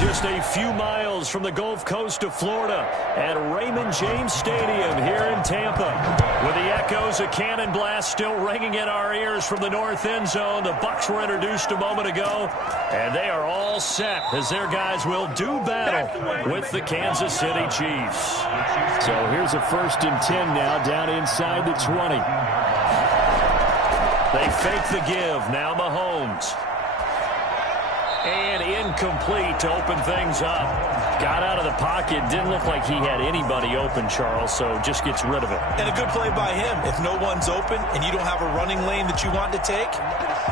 Just a few miles from the Gulf Coast of Florida at Raymond James Stadium here in Tampa. With the echoes of cannon blast still ringing in our ears from the north end zone, the Bucs were introduced a moment ago, and they are all set as their guys will do battle with the Kansas City Chiefs. So here's a 1st and 10 now down inside the 20. They fake the give. Now Mahomes. And incomplete to open things up. Got out of the pocket. Didn't look like he had anybody open, Charles, so just gets rid of it. And a good play by him. If no one's open and you don't have a running lane that you want to take,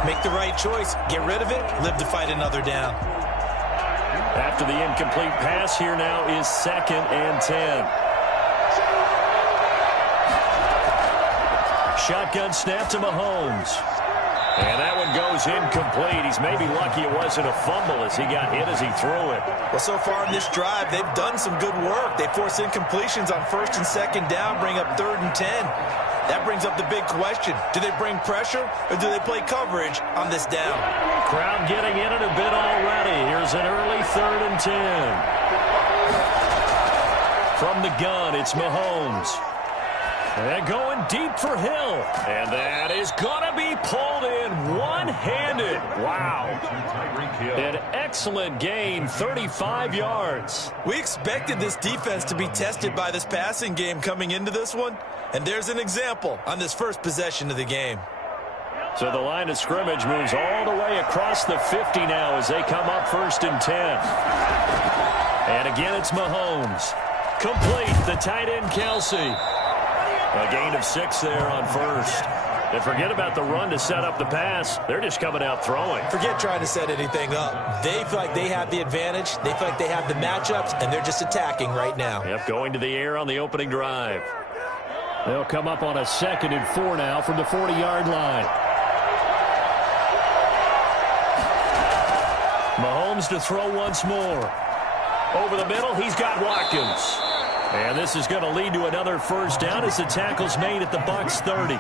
make the right choice. Get rid of it. Live to fight another down. After the incomplete pass, here now is 2nd and 10. Shotgun snap to Mahomes. And that one goes incomplete. He's maybe lucky it wasn't a fumble as he got hit as he threw it. Well, so far in this drive, they've done some good work. They force incompletions on 1st and 2nd down, bring up 3rd and 10. That brings up the big question. Do they bring pressure or do they play coverage on this down? Crowd getting in it a bit already. Here's an early 3rd and 10. From the gun, it's Mahomes. And going deep for Hill. And that is going to be pulled in one-handed. Wow. An excellent gain, 35 yards. We expected this defense to be tested by this passing game coming into this one. And there's an example on this first possession of the game. So the line of scrimmage moves all the way across the 50 now as they come up 1st and 10. And again, it's Mahomes. Complete, the tight end, Kelce. A gain of 6 there on 1st. And forget about the run to set up the pass. They're just coming out throwing. Forget trying to set anything up. They feel like they have the advantage. They feel like they have the matchups, and they're just attacking right now. Yep, going to the air on the opening drive. They'll come up on a 2nd and 4 now from the 40-yard line. Mahomes to throw once more. Over the middle, he's got Watkins. And this is going to lead to another 1st down as the tackle's made at the Bucs 30.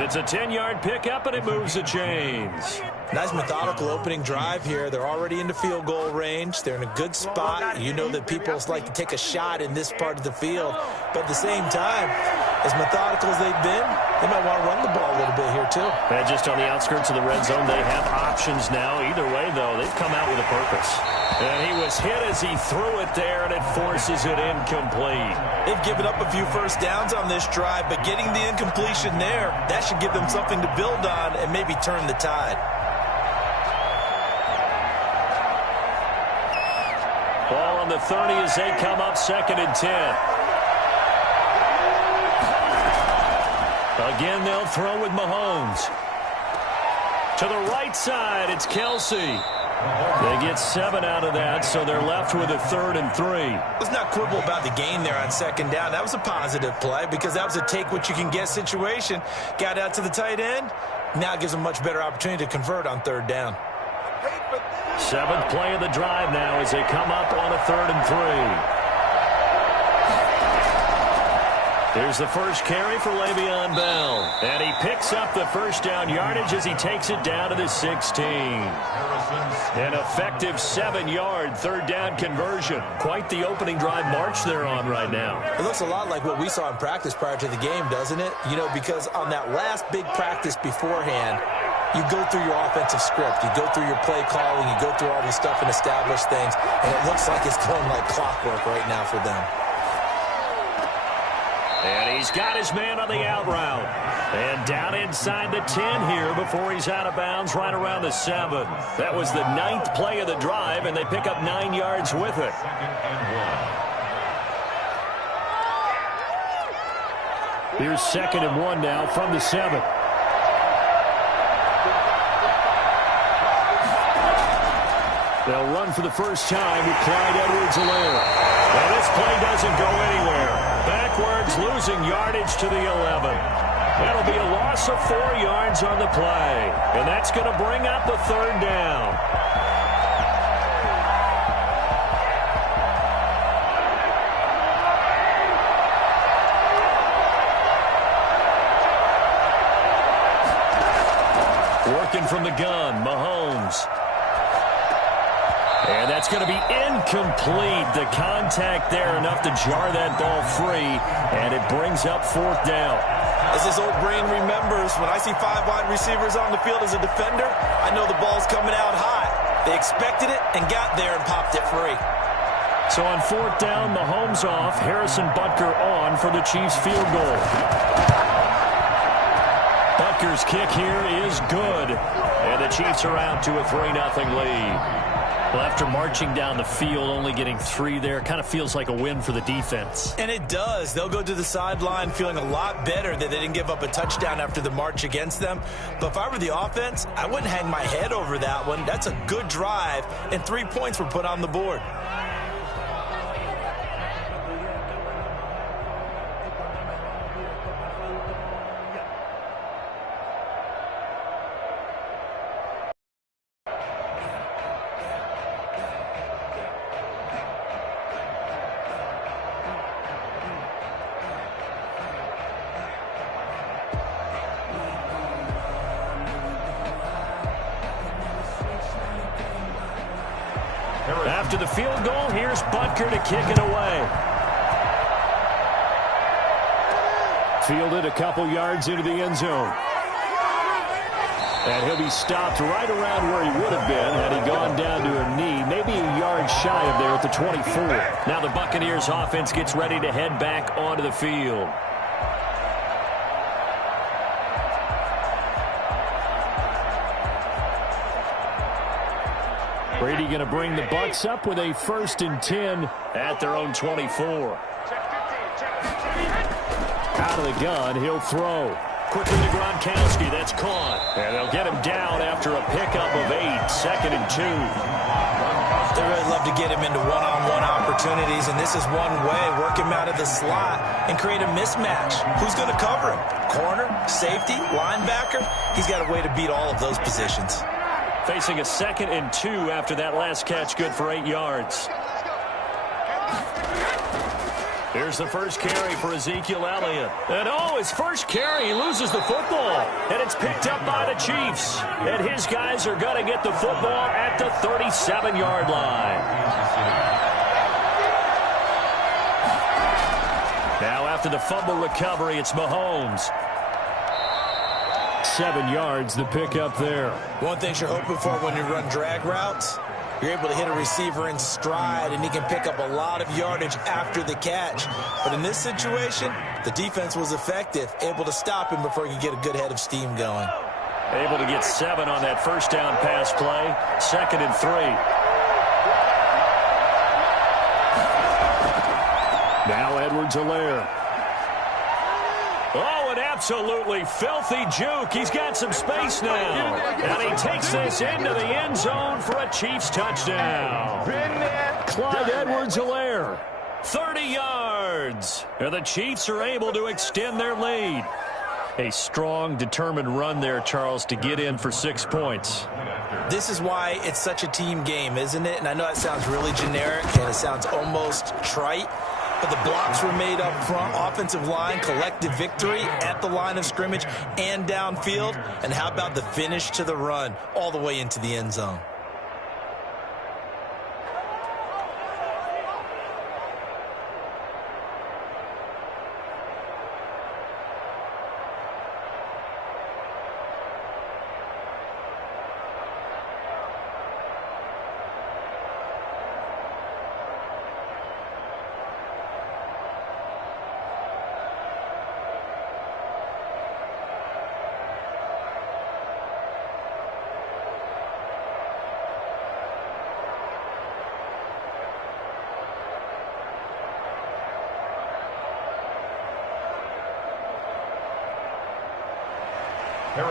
It's a 10-yard pickup, and it moves the chains. Nice methodical opening drive here. They're already into field goal range. They're in a good spot. You know that people like to take a shot in this part of the field. But at the same time, as methodical as they've been, they might want to run the ball a little bit here, too. And just on the outskirts of the red zone, they have options now. Either way, though, they've come out with a purpose. And he was hit as he threw it there, and it forces it incomplete. They've given up a few 1st downs on this drive, but getting the incompletion there, that should give them something to build on and maybe turn the tide. Ball on the 30 as they come up 2nd and 10. Again, they'll throw with Mahomes. To the right side, it's Kelce. They get 7 out of that, so they're left with a 3rd and 3. Let's not quibble about the gain there on 2nd down. That was a positive play because that was a take-what-you-can-get situation. Got out to the tight end. Now it gives them a much better opportunity to convert on 3rd down. 7th play of the drive now as they come up on a 3rd and 3. Here's the first carry for Le'Veon Bell. And he picks up the 1st down yardage as he takes it down to the 16. An effective 7-yard 3rd down conversion. Quite the opening drive march they're on right now. It looks a lot like what we saw in practice prior to the game, doesn't it? You know, because on that last big practice beforehand, you go through your offensive script. You go through your play calling. You go through all this stuff and establish things. And it looks like it's going like clockwork right now for them. And he's got his man on the out route. And down inside the 10 here before he's out of bounds right around the 7. That was the 9th play of the drive, and they pick up 9 yards with it. Here's 2nd and 1 now from the 7. They'll run for the first time with Clyde Edwards-Helaire. And this play doesn't go anywhere. Backwards, losing yardage to the 11. That'll be a loss of 4 yards on the play. And that's going to bring up a 3rd down. Working from the gun, Mahomes. And that's going to be incomplete. The contact there enough to jar that ball free, and it brings up fourth down. As his old brain remembers, when I see 5 wide receivers on the field as a defender, I know the ball's coming out high. They expected it and got there and popped it free. So on fourth down, Mahomes off, Harrison Butker on for the Chiefs field goal. Butker's kick here is good, and the Chiefs are out to a 3-0 lead. Well, after marching down the field, only getting 3 there, kind of feels like a win for the defense. And it does. They'll go to the sideline feeling a lot better that they didn't give up a touchdown after the march against them. But if I were the offense, I wouldn't hang my head over that one. That's a good drive, and 3 points were put on the board. After the field goal, here's Butker to kick it away. Fielded a couple yards into the end zone. And he'll be stopped right around where he would have been had he gone down to a knee, maybe a yard shy of there at the 24. Now the Buccaneers offense gets ready to head back onto the field. Brady going to bring the Bucs up with a 1st and 10 at their own 24. Out of the gun, he'll throw. Quickly to Gronkowski, that's caught. And they'll get him down after a pickup of 8, 2nd and 2. They really love to get him into one-on-one opportunities, and this is one way. Work him out of the slot and create a mismatch. Who's going to cover him? Corner, safety, linebacker? He's got a way to beat all of those positions. Facing a 2nd and 2 after that last catch, good for 8 yards. Here's the first carry for Ezekiel Elliott. And his first carry, he loses the football. And it's picked up by the Chiefs. And his guys are going to get the football at the 37-yard line. Now after the fumble recovery, it's Mahomes. 7 yards, the pickup there. One thing you're hoping for when you run drag routes, you're able to hit a receiver in stride, and he can pick up a lot of yardage after the catch. But in this situation, the defense was effective, able to stop him before he could get a good head of steam going. Able to get 7 on that first down pass play. 2nd and 3. Now Edwards-Helaire. Oh, an absolutely filthy juke. He's got some space now. And he takes this into the end zone for a Chiefs touchdown. Clyde Edwards-Helaire, 30 yards. And the Chiefs are able to extend their lead. A strong, determined run there, Charles, to get in for 6 points. This is why it's such a team game, isn't it? And I know that sounds really generic, and it sounds almost trite. But the blocks were made up front, offensive line, collective victory at the line of scrimmage and downfield. And how about the finish to the run all the way into the end zone?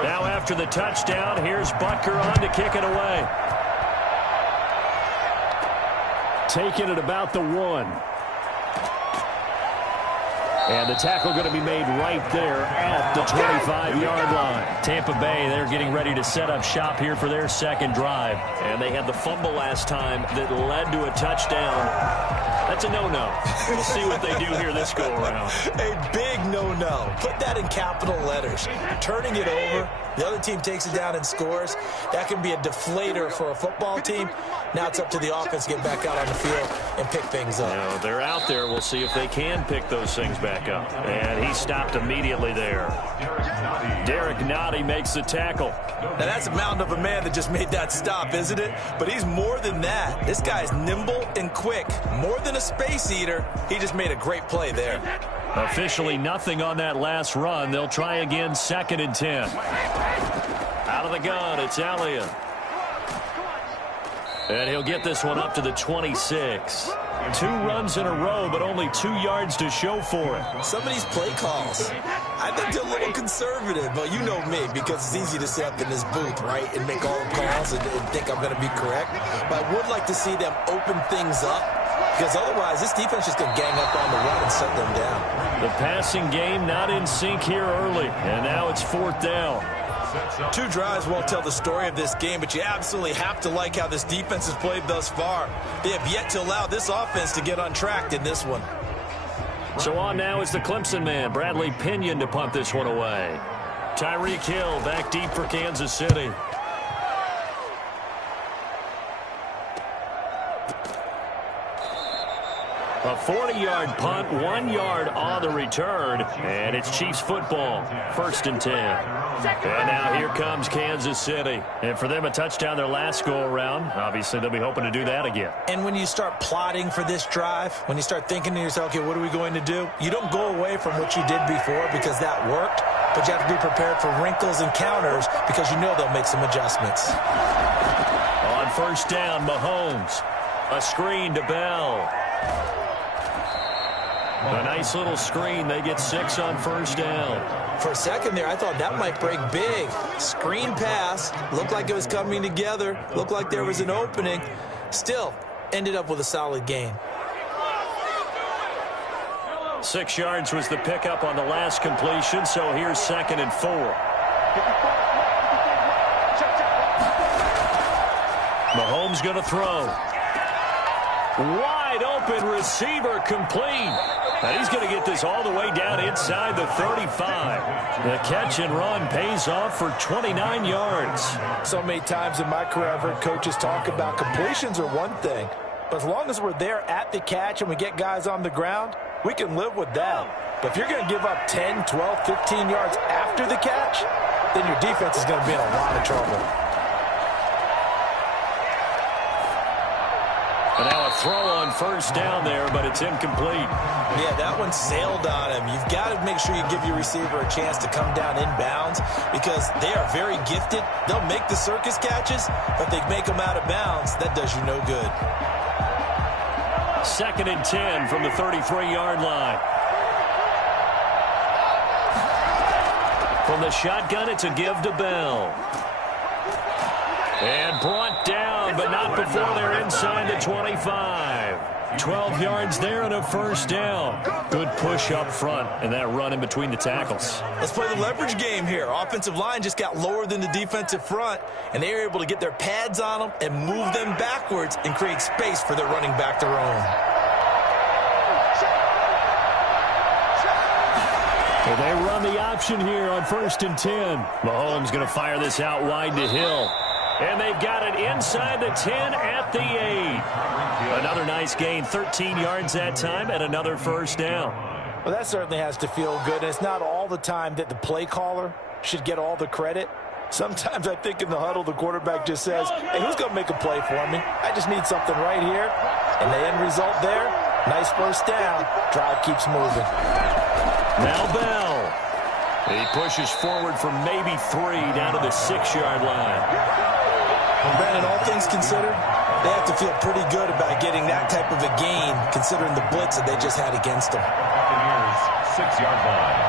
Now after the touchdown, here's Butker on to kick it away. Taking it about the 1. And the tackle going to be made right there at the 25-yard line. Tampa Bay, they're getting ready to set up shop here for their second drive. And they had the fumble last time that led to a touchdown. That's a no-no. We'll see what they do here this go-around. A big no-no. Put that in capital letters. Turning it over, the other team takes it down and scores. That can be a deflator for a football team. Now it's up to the offense to get back out on the field and pick things up. You know, they're out there. We'll see if they can pick those things back up. And he stopped immediately there. Derek Nottie makes the tackle. Now that's a mountain of a man that just made that stop, isn't it? But he's more than that. This guy's nimble and quick. More than a space eater. He just made a great play there. Officially nothing on that last run. They'll try again, 2nd and 10. Out of the gun, it's Elliott. And he'll get this one up to the 26. 2 runs in a row, but only 2 yards to show for it. Some of these play calls, I think they're a little conservative, but you know me, because it's easy to sit up in this booth, right, and make all the calls and think I'm going to be correct. But I would like to see them open things up, because otherwise this defense is going to gang up on the run and shut them down. The passing game not in sync here early, and now it's 4th down. 2 drives won't tell the story of this game, but you absolutely have to like how this defense has played thus far. They have yet to allow this offense to get untracked in this one. So on now is the Clemson man, Bradley Pinion, to punt this one away. Tyreek Hill back deep for Kansas City. A 40-yard punt, 1 yard on the return, and it's Chiefs football, 1st and 10. And now here comes Kansas City. And for them, a touchdown their last go-around. Obviously, they'll be hoping to do that again. And when you start plotting for this drive, when you start thinking to yourself, okay, what are we going to do? You don't go away from what you did before because that worked, but you have to be prepared for wrinkles and counters because you know they'll make some adjustments. On 1st down, Mahomes. A screen to Bell. A nice little screen. They get 6 on 1st down. For a second there, I thought that might break big. Screen pass. Looked like it was coming together. Looked like there was an opening. Still, ended up with a solid gain. 6 yards was the pickup on the last completion, so here's 2nd and 4. Mahomes going to throw. Wide open receiver complete. And he's going to get this all the way down inside the 35. The catch and run pays off for 29 yards. So many times in my career I've heard coaches talk about completions are one thing. But as long as we're there at the catch and we get guys on the ground, we can live with that. But if you're going to give up 10, 12, 15 yards after the catch, then your defense is going to be in a lot of trouble. And now a throw on 1st down there, but it's incomplete. Yeah, that one sailed on him. You've got to make sure you give your receiver a chance to come down inbounds because they are very gifted. They'll make the circus catches, but they make them out of bounds. That does you no good. 2nd and 10 from the 33-yard line. From the shotgun, it's a give to Bell. And brought down, but not before they're inside the 25. 12 yards there and a 1st down. Good push up front and that run in between the tackles. Let's play the leverage game here. Offensive line just got lower than the defensive front, and they were able to get their pads on them and move them backwards and create space for their running back to roam. Well, they run the option here on 1st and 10. Mahomes going to fire this out wide to Hill. And they've got it inside the 10 at the 8. Another nice gain, 13 yards that time, and another 1st down. Well, that certainly has to feel good. And it's not all the time that the play caller should get all the credit. Sometimes I think in the huddle, the quarterback just says, hey, who's going to make a play for me? I just need something right here. And the end result there, nice 1st down. Drive keeps moving. Now Bell. He pushes forward for maybe 3 down to the 6-yard line. Brandon, all things considered, they have to feel pretty good about getting that type of a gain, considering the blitz that they just had against them. Buccaneers, 6-yard line.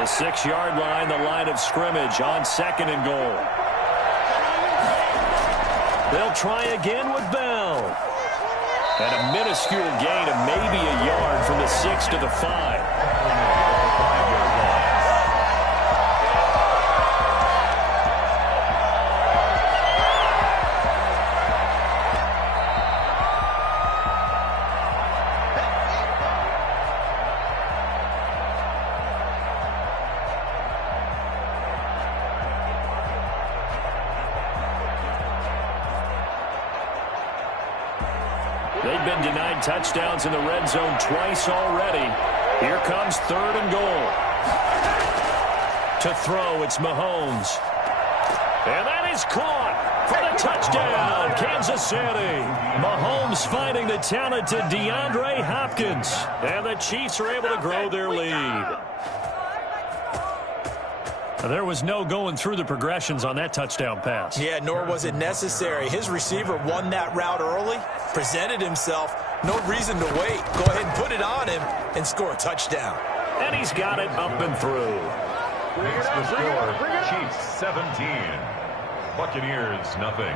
The 6-yard line, the line of scrimmage on 2nd and goal. They'll try again with Bell. And a minuscule gain of maybe a yard from the 6 to the 5. been denied touchdowns in the red zone twice already. Here comes 3rd and goal. To throw, it's Mahomes. And that is caught for the touchdown, Kansas City. Mahomes finding the talented DeAndre Hopkins. And the Chiefs are able to grow their lead. There was no going through the progressions on that touchdown pass. Yeah, nor was it necessary. His receiver won that route early, presented himself. No reason to wait. Go ahead and put it on him and score a touchdown. And he's got it up and through. It's the score, Chiefs 17, Buccaneers nothing.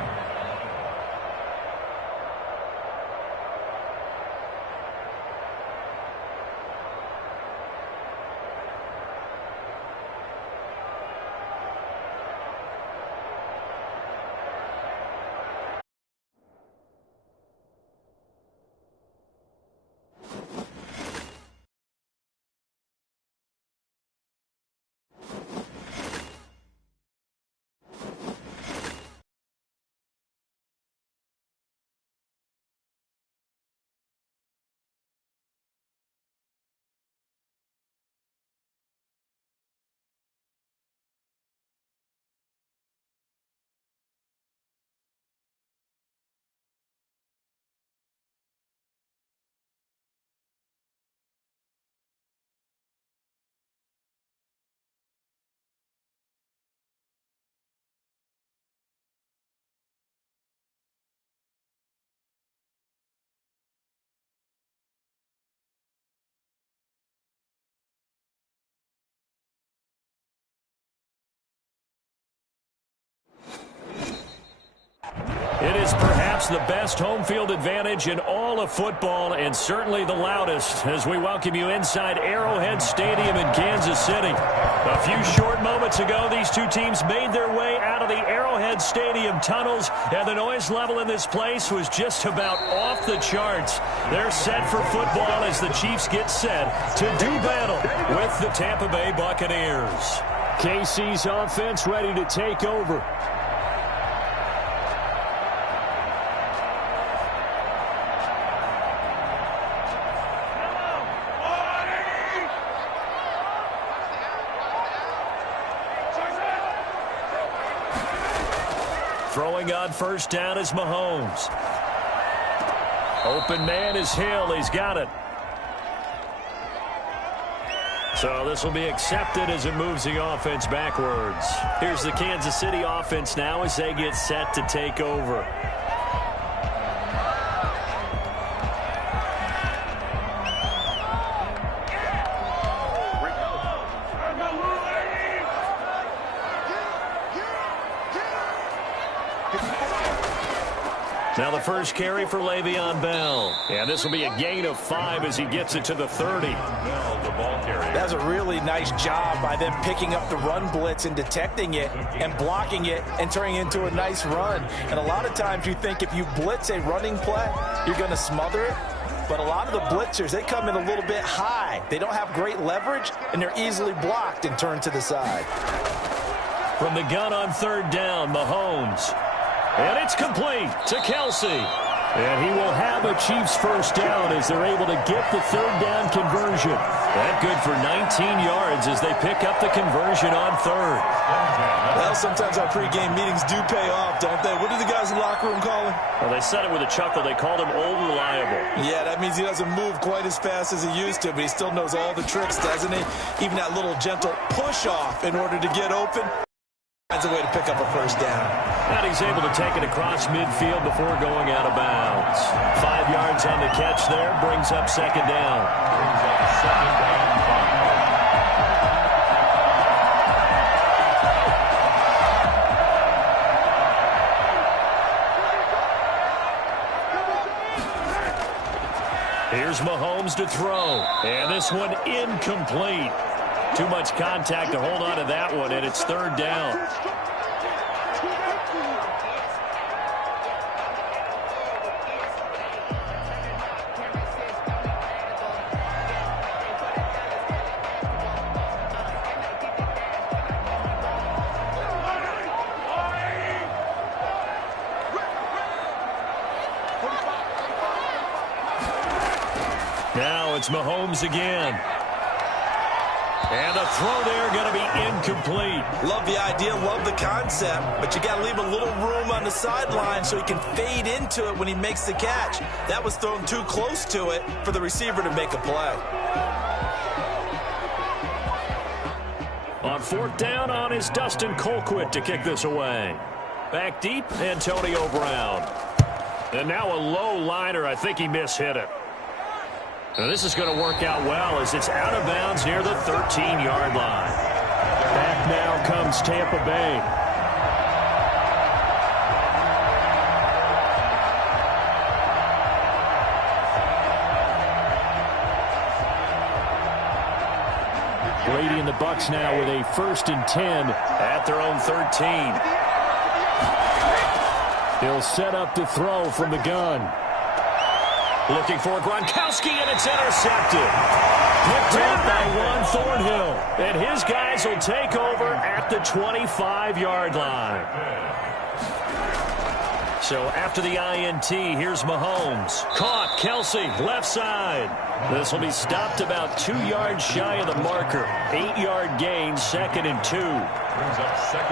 It is perhaps the best home field advantage in all of football, and certainly the loudest, as we welcome you inside Arrowhead Stadium in Kansas City. A few short moments ago, these two teams made their way out of the Arrowhead Stadium tunnels, and the noise level in this place was just about off the charts. They're set for football as the Chiefs get set to do battle with the Tampa Bay Buccaneers. KC's offense ready to take over. Throwing on first down is Mahomes. Open man is Hill. He's got it. So this will be accepted as it moves the offense backwards. Here's the Kansas City offense now as they get set to take over. Now the first carry for Le'Veon Bell. And this will be a gain of 5 as he gets it to the 30. Bell, the ball carrier. That's a really nice job by them picking up the run blitz and detecting it and blocking it and turning it into a nice run. And a lot of times you think if you blitz a running play, you're going to smother it. But a lot of the blitzers, they come in a little bit high. They don't have great leverage, and they're easily blocked and turned to the side. From the gun on third down, Mahomes. And it's complete to Kelsey. And he will have a Chiefs first down as they're able to get the third down conversion. That good for 19 yards as they pick up the conversion on third. Well, sometimes our pregame meetings do pay off, don't they? What do the guys in the locker room call him? Well, they said it with a chuckle. They called him old reliable. Yeah, that means he doesn't move quite as fast as he used to, but he still knows all the tricks, doesn't he? Even that little gentle push-off in order to get open. That's a way to pick up a first down. And he's able to take it across midfield before going out of bounds. 5 yards on the catch there, brings up second down. Brings up second down 5. Here's Mahomes to throw. And this one incomplete. Too much contact to hold on to that one, and it's third down. it's Mahomes again. And the throw there going to be incomplete. Love the idea, love the concept, but you got to leave a little room on the sideline so he can fade into it when he makes the catch. That was thrown too close to it for the receiver to make a play. On fourth down on is Dustin Colquitt to kick this away. Back deep, Antonio Brown. And now a low liner. I think he mishit it. Now this is going to work out well as it's out of bounds near the 13-yard line. Back now comes Tampa Bay. Brady and the Bucs now with a 1st and 10 at their own 13. He'll set up the throw from the gun. Looking for Gronkowski, and it's intercepted. Picked up by Juan Thornhill. And his guys will take over at the 25-yard line. So after the INT, here's Mahomes. Caught, Kelsey, left side. This will be stopped about 2 yards shy of the marker. 8-yard gain, 2nd and 2.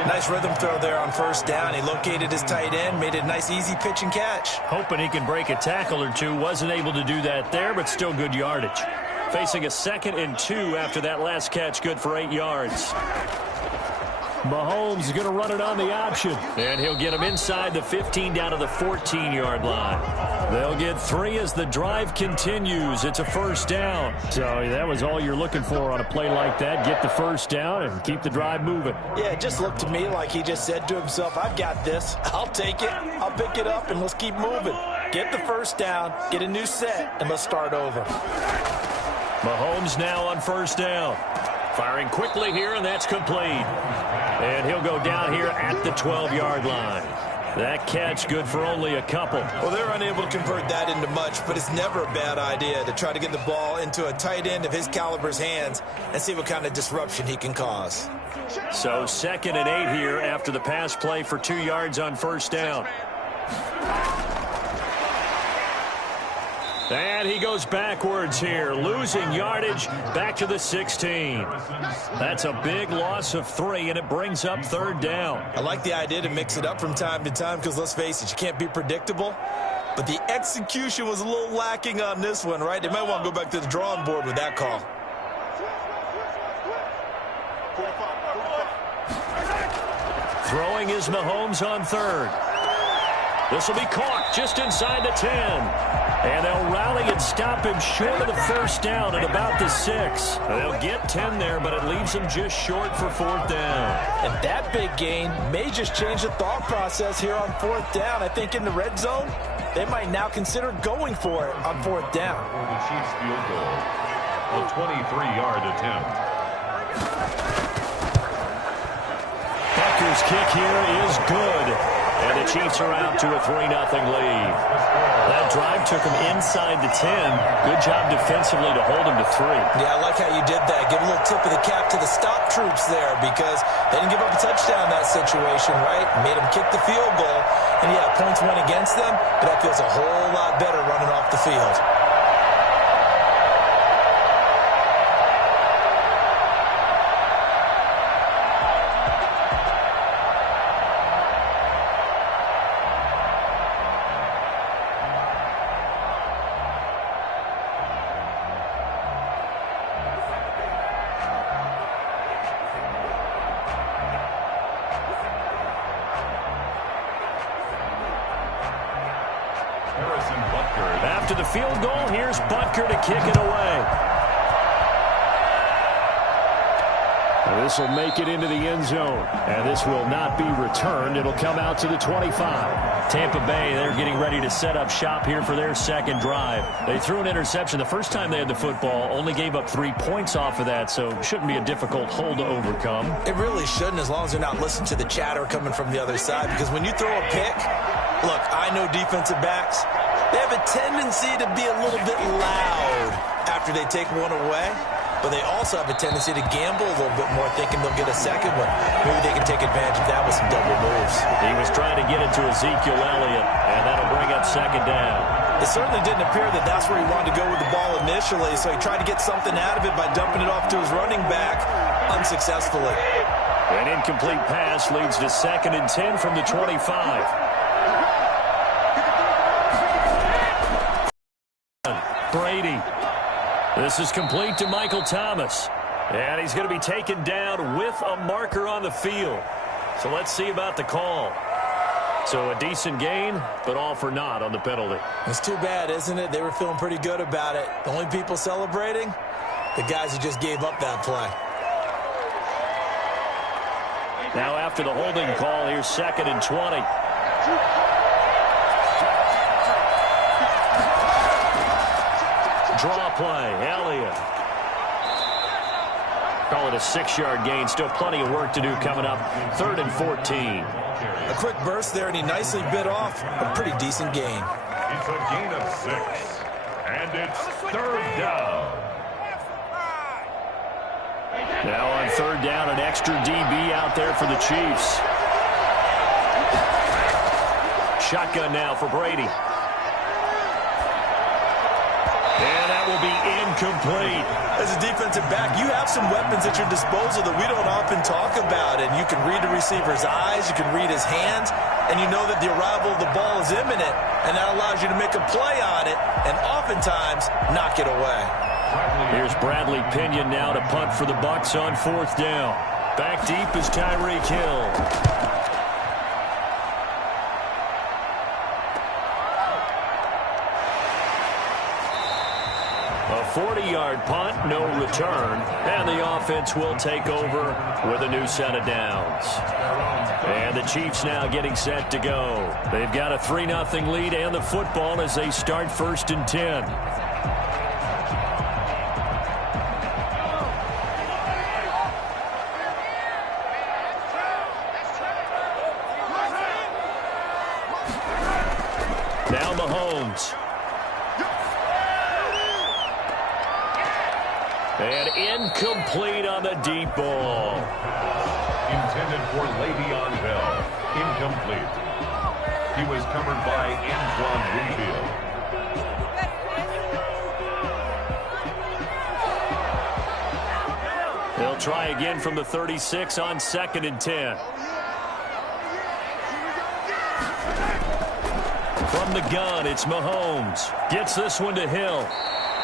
Nice rhythm throw there on 1st down. He located his tight end, made it a nice, easy pitch and catch. Hoping he can break a tackle or two. Wasn't able to do that there, but still good yardage. Facing a 2nd and 2 after that last catch, good for 8 yards. Mahomes is going to run it on the option. And he'll get him inside the 15 down to the 14-yard line. They'll get 3 as the drive continues. It's a 1st down. So that was all you're looking for on a play like that. Get the 1st down and keep the drive moving. Yeah, it just looked to me like he just said to himself, I've got this. I'll take it. I'll pick it up, and let's keep moving. Get the 1st down, get a new set, and let's start over. Mahomes now on 1st down. Firing quickly here, and that's complete. And he'll go down here at the 12-yard line. That catch good for only a couple. Well, they're unable to convert that into much, but it's never a bad idea to try to get the ball into a tight end of his caliber's hands and see what kind of disruption he can cause. So 2nd and 8 here after the pass play for 2 yards on 1st down. And he goes backwards here, losing yardage back to the 16. That's a big loss of 3, and it brings up 3rd down. I like the idea to mix it up from time to time because, let's face it, you can't be predictable. But the execution was a little lacking on this one, right? They might want to go back to the drawing board with that call. Throwing is Mahomes on 3rd. This will be caught just inside the 10. And they'll rally and stop him short of the 1st down at about the 6. They'll get 10 there, but it leaves them just short for 4th down. And that big gain may just change the thought process here on 4th down. I think in the red zone, they might now consider going for it on 4th down. For the Chiefs field goal, a 23-yard attempt. Butker's kick here is good. And the Chiefs are out to a 3-0 lead. That drive took them inside the 10. Good job defensively to hold them to 3. Yeah, I like how you did that. Give a little tip of the cap to the stop troops there because they didn't give up a touchdown in that situation, right? Made them kick the field goal. And, yeah, points went against them, but that feels a whole lot better running off the field. After the field goal, here's Butker to kick it away. This will make it into the end zone, and this will not be returned. It'll come out to the 25. Tampa Bay, they're getting ready to set up shop here for their 2nd drive. They threw an interception the first time they had the football, only gave up 3 points off of that, so it shouldn't be a difficult hole to overcome. It really shouldn't, as long as they're not listening to the chatter coming from the other side, because when you throw a pick, look, I know defensive backs, they have a tendency to be a little bit loud after they take one away. But they also have a tendency to gamble a little bit more, thinking they'll get a second one. Maybe they can take advantage of that with some double moves. He was trying to get it to Ezekiel Elliott, and that'll bring up 2nd down. It certainly didn't appear that that's where he wanted to go with the ball initially, so he tried to get something out of it by dumping it off to his running back unsuccessfully. An incomplete pass leads to 2nd and 10 from the 25. Brady. This is complete to Michael Thomas. And he's going to be taken down with a marker on the field. So let's see about the call. So a decent gain, but all for naught on the penalty. It's too bad, isn't it? They were feeling pretty good about it. The only people celebrating, the guys who just gave up that play. Now after the holding call, here's 2nd and 20. Draw play, Elliott. Call it a 6-yard gain. Still plenty of work to do coming up. 3rd and 14. A quick burst there, and he nicely bit off a pretty decent gain. It's a gain of 6, and it's 3rd down. Now on 3rd down, an extra DB out there for the Chiefs. Shotgun now for Brady. And that will be incomplete. As a defensive back, you have some weapons at your disposal that we don't often talk about. And you can read the receiver's eyes, you can read his hands, and you know that the arrival of the ball is imminent. And that allows you to make a play on it and oftentimes knock it away. Here's Bradley Pinion now to punt for the Bucs on 4th down. Back deep is Tyreek Hill. A 40-yard punt, no return, and the offense will take over with a new set of downs. And the Chiefs now getting set to go. They've got a 3-0 lead and the football as they start 1st and 10. Now Mahomes. And incomplete on the deep ball. Intended for Le'Veon Bell. Incomplete. He was covered by Antoine Winfield. They'll try again from the 36 on 2nd and 10. From the gun, it's Mahomes. Gets this one to Hill.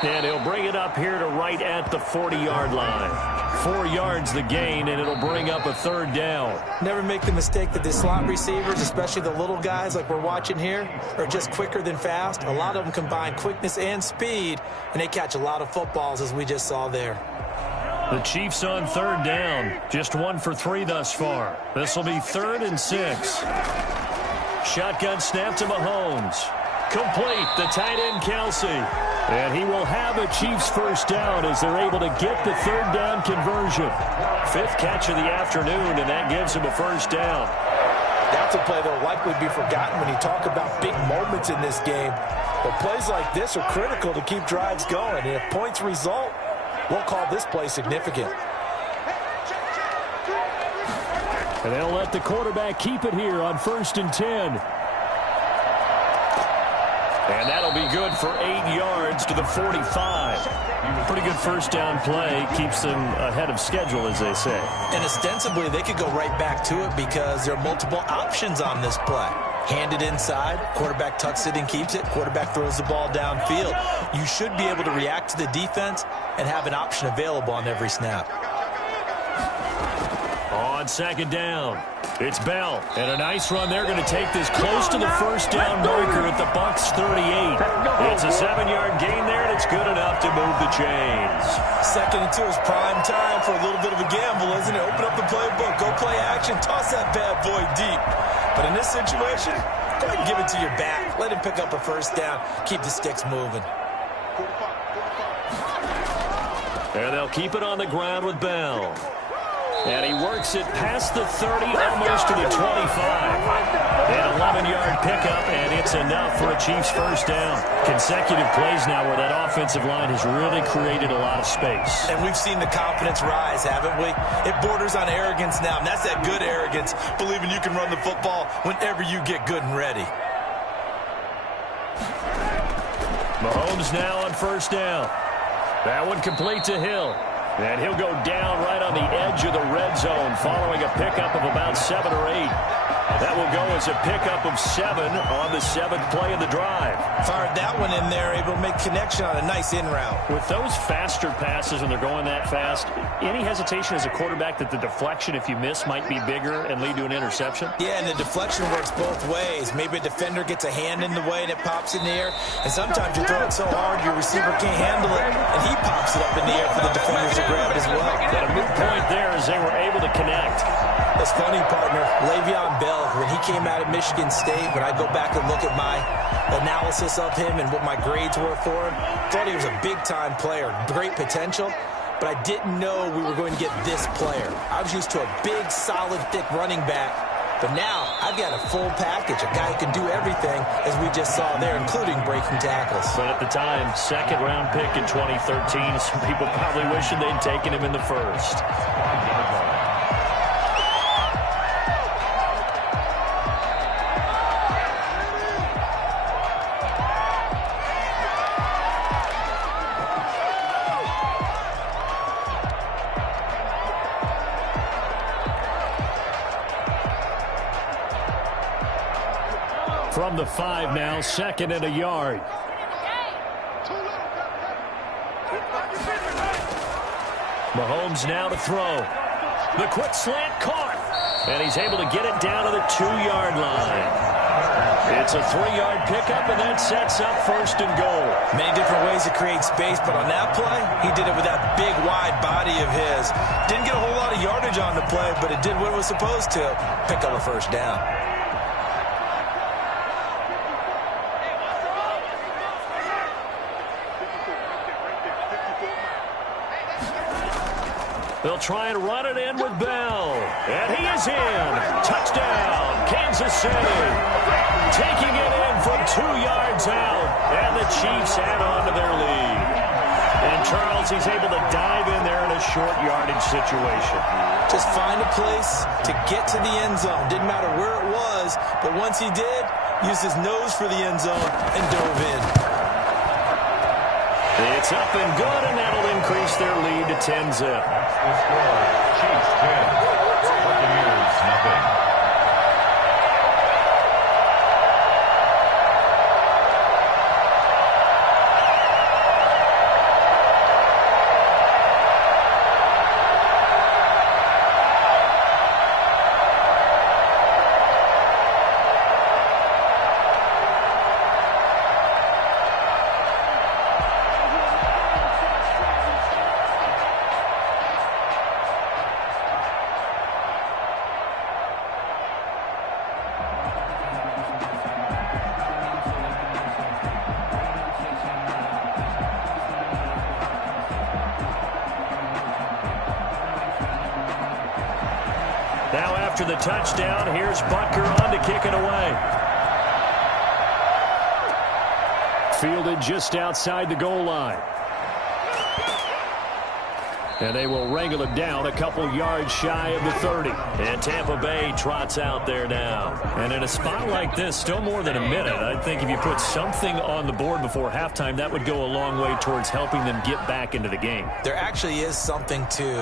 And he'll bring it up here to right at the 40-yard line. 4 yards the gain, and it'll bring up a 3rd down. Never make the mistake that the slot receivers, especially the little guys like we're watching here, are just quicker than fast. A lot of them combine quickness and speed, and they catch a lot of footballs, as we just saw there. The Chiefs on 3rd down. Just 1 for 3 thus far. This will be 3rd and 6. Shotgun snap to Mahomes. Complete, the tight end Kelsey. And he will have a Chiefs 1st down as they're able to get the 3rd down conversion. 5th catch of the afternoon, and that gives him a 1st down. That's a play that will likely be forgotten when you talk about big moments in this game. But plays like this are critical to keep drives going. And if points result, we'll call this play significant. And they'll let the quarterback keep it here on 1st and 10. And that'll be good for 8 yards to the 45. Pretty good 1st down play. Keeps them ahead of schedule, as they say. And ostensibly, they could go right back to it because there are multiple options on this play. Handed inside, quarterback tucks it and keeps it, quarterback throws the ball downfield. You should be able to react to the defense and have an option available on every snap. On 2nd down, it's Bell. And a nice run. They're going to take this close to the 1st down marker at the Bucs 38. It's a 7-yard gain there, and it's good enough to move the chains. 2nd and 2 is prime time for a little bit of a gamble, isn't it? Open up the playbook, go play action, toss that bad boy deep. But in this situation, go ahead and give it to your back. Let him pick up a 1st down. Keep the sticks moving. And they'll keep it on the ground with Bell. And he works it past the 30, almost to the 25. An 11-yard pickup, and it's enough for a Chiefs 1st down. Consecutive plays now where that offensive line has really created a lot of space. And we've seen the confidence rise, haven't we? It borders on arrogance now, and that's that good arrogance, believing you can run the football whenever you get good and ready. Mahomes now on first down. That one complete to Hill. And he'll go down right on the edge of the red zone following a pickup of about 7 or 8. That will go as a pickup of 7 on the 7th play of the drive. Fired that one in there, able to make connection on a nice in route. With those faster passes and they're going that fast, any hesitation as a quarterback that the deflection, if you miss, might be bigger and lead to an interception? Yeah, and the deflection works both ways. Maybe a defender gets a hand in the way and it pops in the air. And sometimes you throw it so hard your receiver can't handle it, and he pops it up in the air for the defenders to grab as well. But a moot point there as they were able to connect. It's funny, partner. Le'Veon Bell, when he came out of Michigan State, when I go back and look at my analysis of him and what my grades were for him, thought he was a big-time player, great potential, but I didn't know we were going to get this player. I was used to a big, solid, thick running back, but now I've got a full package, a guy who can do everything, as we just saw there, including breaking tackles. But at the time, second-round pick in 2013, some people probably wishing they'd taken him in the first. From the 5 now, 2nd and a yard. Mahomes now to throw. The quick slant caught. And he's able to get it down to the 2-yard line. It's a 3-yard pickup, and that sets up 1st and goal. Many different ways to create space, but on that play, he did it with that big, wide body of his. Didn't get a whole lot of yardage on the play, but it did what it was supposed to. Pick up a 1st down. They'll try and run it in with Bell. And he is in. Touchdown, Kansas City. Taking it in from 2 yards out. And the Chiefs add on to their lead. And Charles, he's able to dive in there in a short yardage situation. Just find a place to get to the end zone. Didn't matter where it was, but once he did, used his nose for the end zone and dove in. It's up and good, and that'll increase their lead to 10-zip. Chiefs 10, Buccaneers nothing. Now after the touchdown, here's Butker on to kick it away. Fielded just outside the goal line. And they will wrangle it down a couple yards shy of the 30. And Tampa Bay trots out there now. And in a spot like this, still more than a minute, I think if you put something on the board before halftime, that would go a long way towards helping them get back into the game. There actually is something to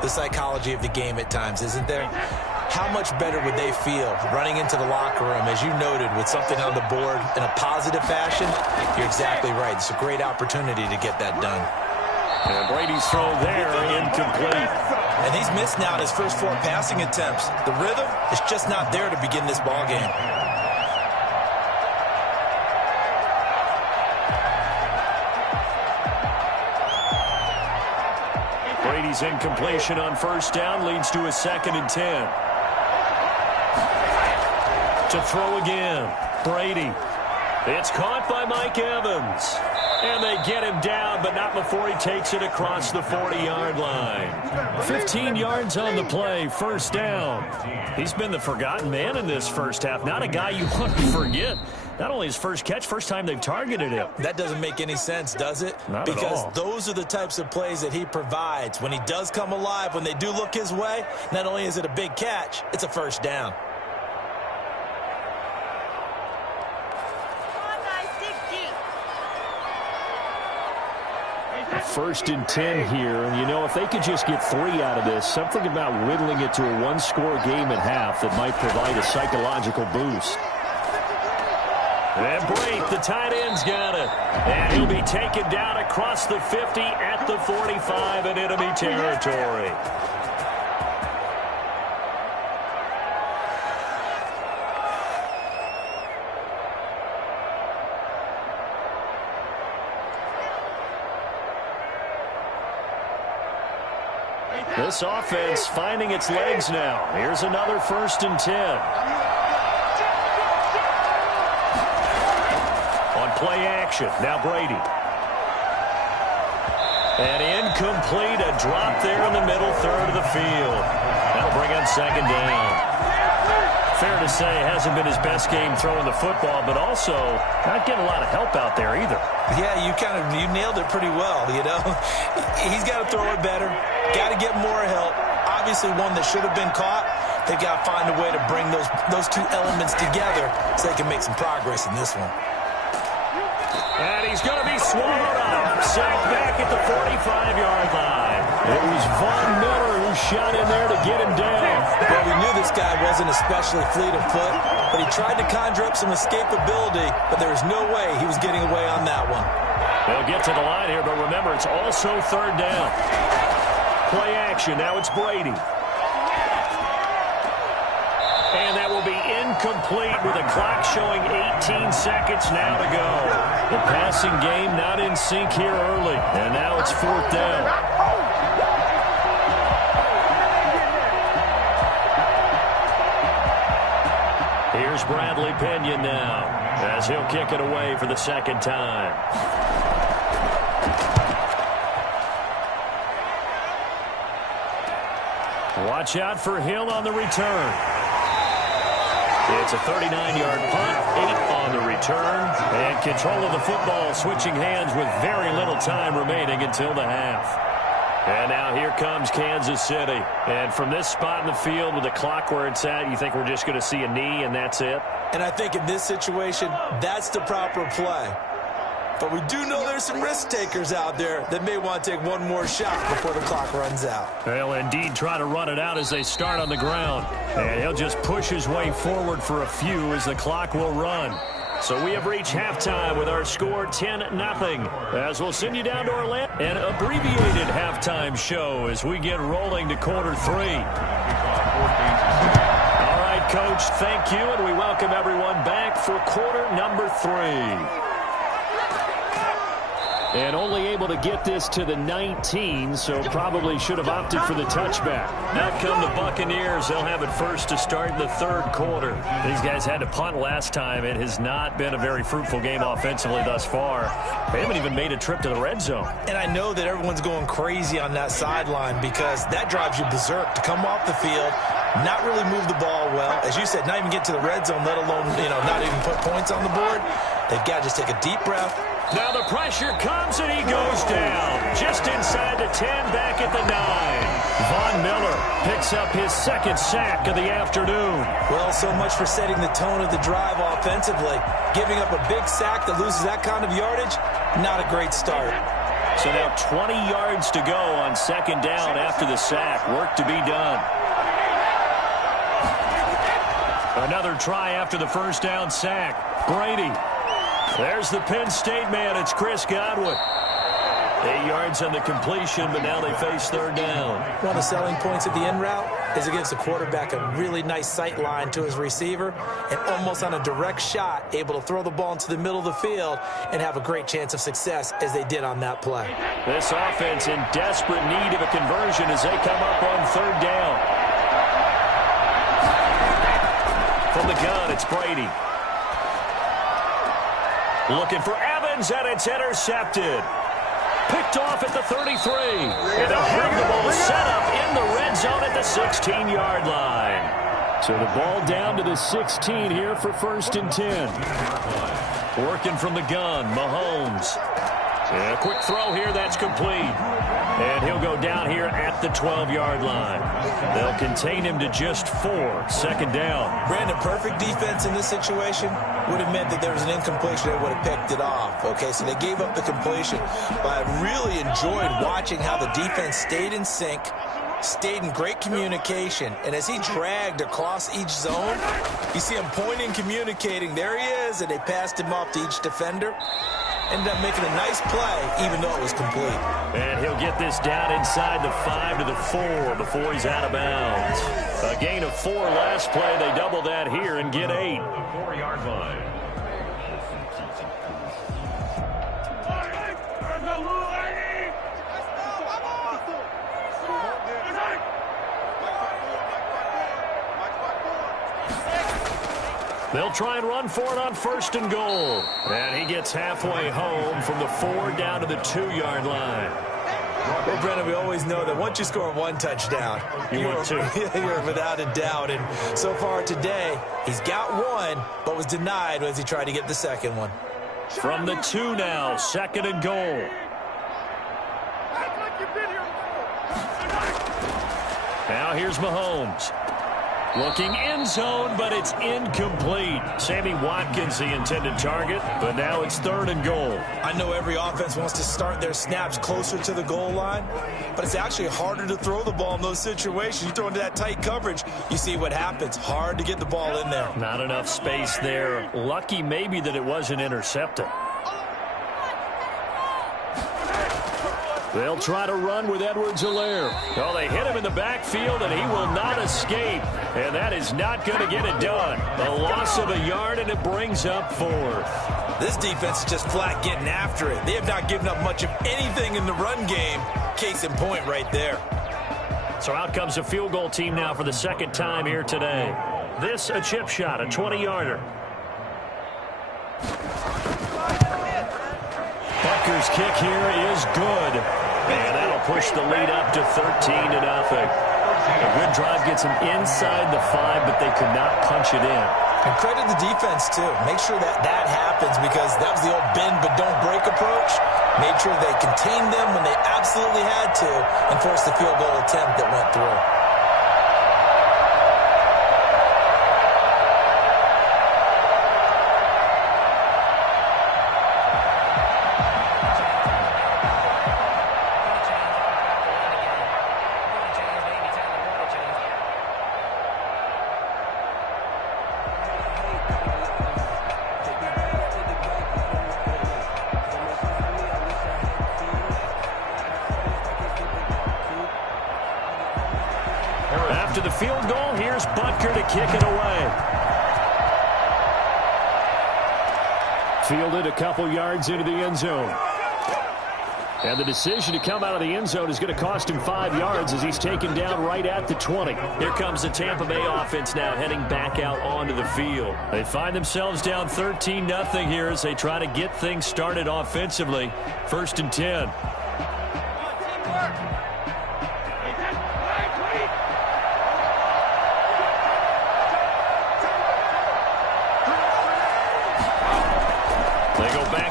the psychology of the game at times, isn't there? How much better would they feel running into the locker room, as you noted, with something on the board in a positive fashion? You're exactly right. It's a great opportunity to get that done. And Brady's throw there, incomplete. And he's missed now in his first 4 passing attempts. The rhythm is just not there to begin this ball game. Brady's incompletion on first down leads to a 2nd and 10. To throw again, Brady. It's caught by Mike Evans. And they get him down, but not before he takes it across the 40-yard line. 15 yards on the play, 1st down. He's been the forgotten man in this first half. Not a guy you want to forget. Not only his first catch, first time they've targeted him. That doesn't make any sense, does it? Not at all. Because those are the types of plays that he provides. When he does come alive, when they do look his way, not only is it a big catch, it's a 1st down. 1st and 10 here. And, you know, if they could just get 3 out of this, something about whittling it to a one-score game at half that might provide a psychological boost. And Brate, the tight end's got it. And he'll be taken down across the 50 at the 45 in enemy territory. This offense finding its legs now. Here's another 1st and 10. On play action, now Brady. And incomplete, a drop there in the middle third of the field. That'll bring on 2nd down. Fair to say, hasn't been his best game throwing the football, but also not getting a lot of help out there either. Yeah, you nailed it pretty well, you know. He's got to throw it better. Got to get more help. Obviously one that should have been caught. They've got to find a way to bring those two elements together so they can make some progress in this one. And he's going to be swallowed up. Sacked back at the 45-yard line. It was Von Miller who shot in there to get him down. Well, we knew this guy wasn't especially fleet of foot, but he tried to conjure up some escapability, but there was no way he was getting away on that one. They'll get to the line here, but remember, it's also 3rd down. Play action. Now it's Brady. And that will be incomplete with a clock showing 18 seconds now to go. The passing game not in sync here early. And now it's 4th down. Here's Bradley Pena now as he'll kick it away for the 2nd time. Watch out for Hill on the return. It's a 39-yard punt, 8 on the return, and control of the football switching hands with very little time remaining until the half. And now here comes Kansas City. And from this spot in the field with the clock where it's at, you think we're just going to see a knee and that's it? And I think in this situation, that's the proper play. But we do know there's some risk takers out there that may want to take one more shot before the clock runs out. They'll indeed try to run it out as they start on the ground. And he'll just push his way forward for a few as the clock will run. So we have reached halftime with our score 10-0. As we'll send you down to Orlando. An abbreviated halftime show as we get rolling to quarter 3. All right, Coach, thank you, and we welcome everyone back for quarter number 3. And only able to get this to the 19, so probably should have opted for the touchback. Out come the Buccaneers. They'll have it first to start the 3rd quarter. These guys had to punt last time. It has not been a very fruitful game offensively thus far. They haven't even made a trip to the red zone. And I know that everyone's going crazy on that sideline because that drives you berserk to come off the field, not really move the ball well. As you said, not even get to the red zone, let alone, not even put points on the board. They've got to just take a deep breath. Now the pressure comes and he goes down. Just inside the 10, back at the 9. Von Miller picks up his 2nd sack of the afternoon. Well, so much for setting the tone of the drive offensively. Giving up a big sack that loses that kind of yardage, not a great start. So now 20 yards to go on 2nd down after the sack. Work to be done. Another try after the 1st down sack. Brady. There's the Penn State man. It's Chris Godwin. 8 yards on the completion, but now they face 3rd down. One of the selling points of the in route is it gives the quarterback a really nice sight line to his receiver and almost on a direct shot able to throw the ball into the middle of the field and have a great chance of success as they did on that play. This offense in desperate need of a conversion as they come up on 3rd down. From the gun, it's Brady. Looking for Evans, and it's intercepted. Picked off at the 33. And a Hannibal setup in the red zone at the 16-yard line. So the ball down to the 16 here for 1st and 10. Working from the gun, Mahomes. And a quick throw here, that's complete. And he'll go down here at the 12-yard line. They'll contain him to just 4, second down. Brandon, perfect defense in this situation would have meant that there was an incompletion. They would have picked it off. Okay, so they gave up the completion. But I really enjoyed watching how the defense stayed in sync, stayed in great communication. And as he dragged across each zone, you see him pointing, communicating. There he is, and they passed him off to each defender. Ended up making a nice play, even though it was complete. And he'll get this down inside the 5 to the 4 before he's out of bounds. A gain of 4 last play. They double that here and get 8. The 4-yard line. They'll try and run for it on 1st and goal. And he gets halfway home from the 4 down to the 2-yard line. Well, Brennan, we always know that once you score 1 touchdown, you're without a doubt. And so far today, he's got 1, but was denied as he tried to get the second one. From the 2 now, 2nd and goal. Now here's Mahomes. Looking end zone, but it's incomplete. Sammy Watkins, the intended target, but now it's 3rd and goal. I know every offense wants to start their snaps closer to the goal line, but it's actually harder to throw the ball in those situations. You throw into that tight coverage, you see what happens. Hard to get the ball in there. Not enough space there. Lucky maybe that it wasn't intercepted. They'll try to run with Edwards-Helaire. Oh, they hit him in the backfield, and he will not escape. And that is not going to get it done. A loss of a yard, and it brings up 4th. This defense is just flat getting after it. They have not given up much of anything in the run game. Case in point right there. So out comes a field goal team now for the 2nd time here today. This a chip shot, a 20-yarder. Butker's kick here is good. And that'll push the lead up to 13-0. A good drive gets them inside the 5, but they could not punch it in. And credit the defense, too. Make sure that happens, because that was the old bend but don't break approach. Made sure they contained them when they absolutely had to and forced the field goal attempt that went through. After the field goal, here's Butker to kick it away. Fielded a couple yards into the end zone. And the decision to come out of the end zone is going to cost him 5 yards as he's taken down right at the 20. Here comes the Tampa Bay offense now heading back out onto the field. They find themselves down 13-0 here as they try to get things started offensively. 1st and 10.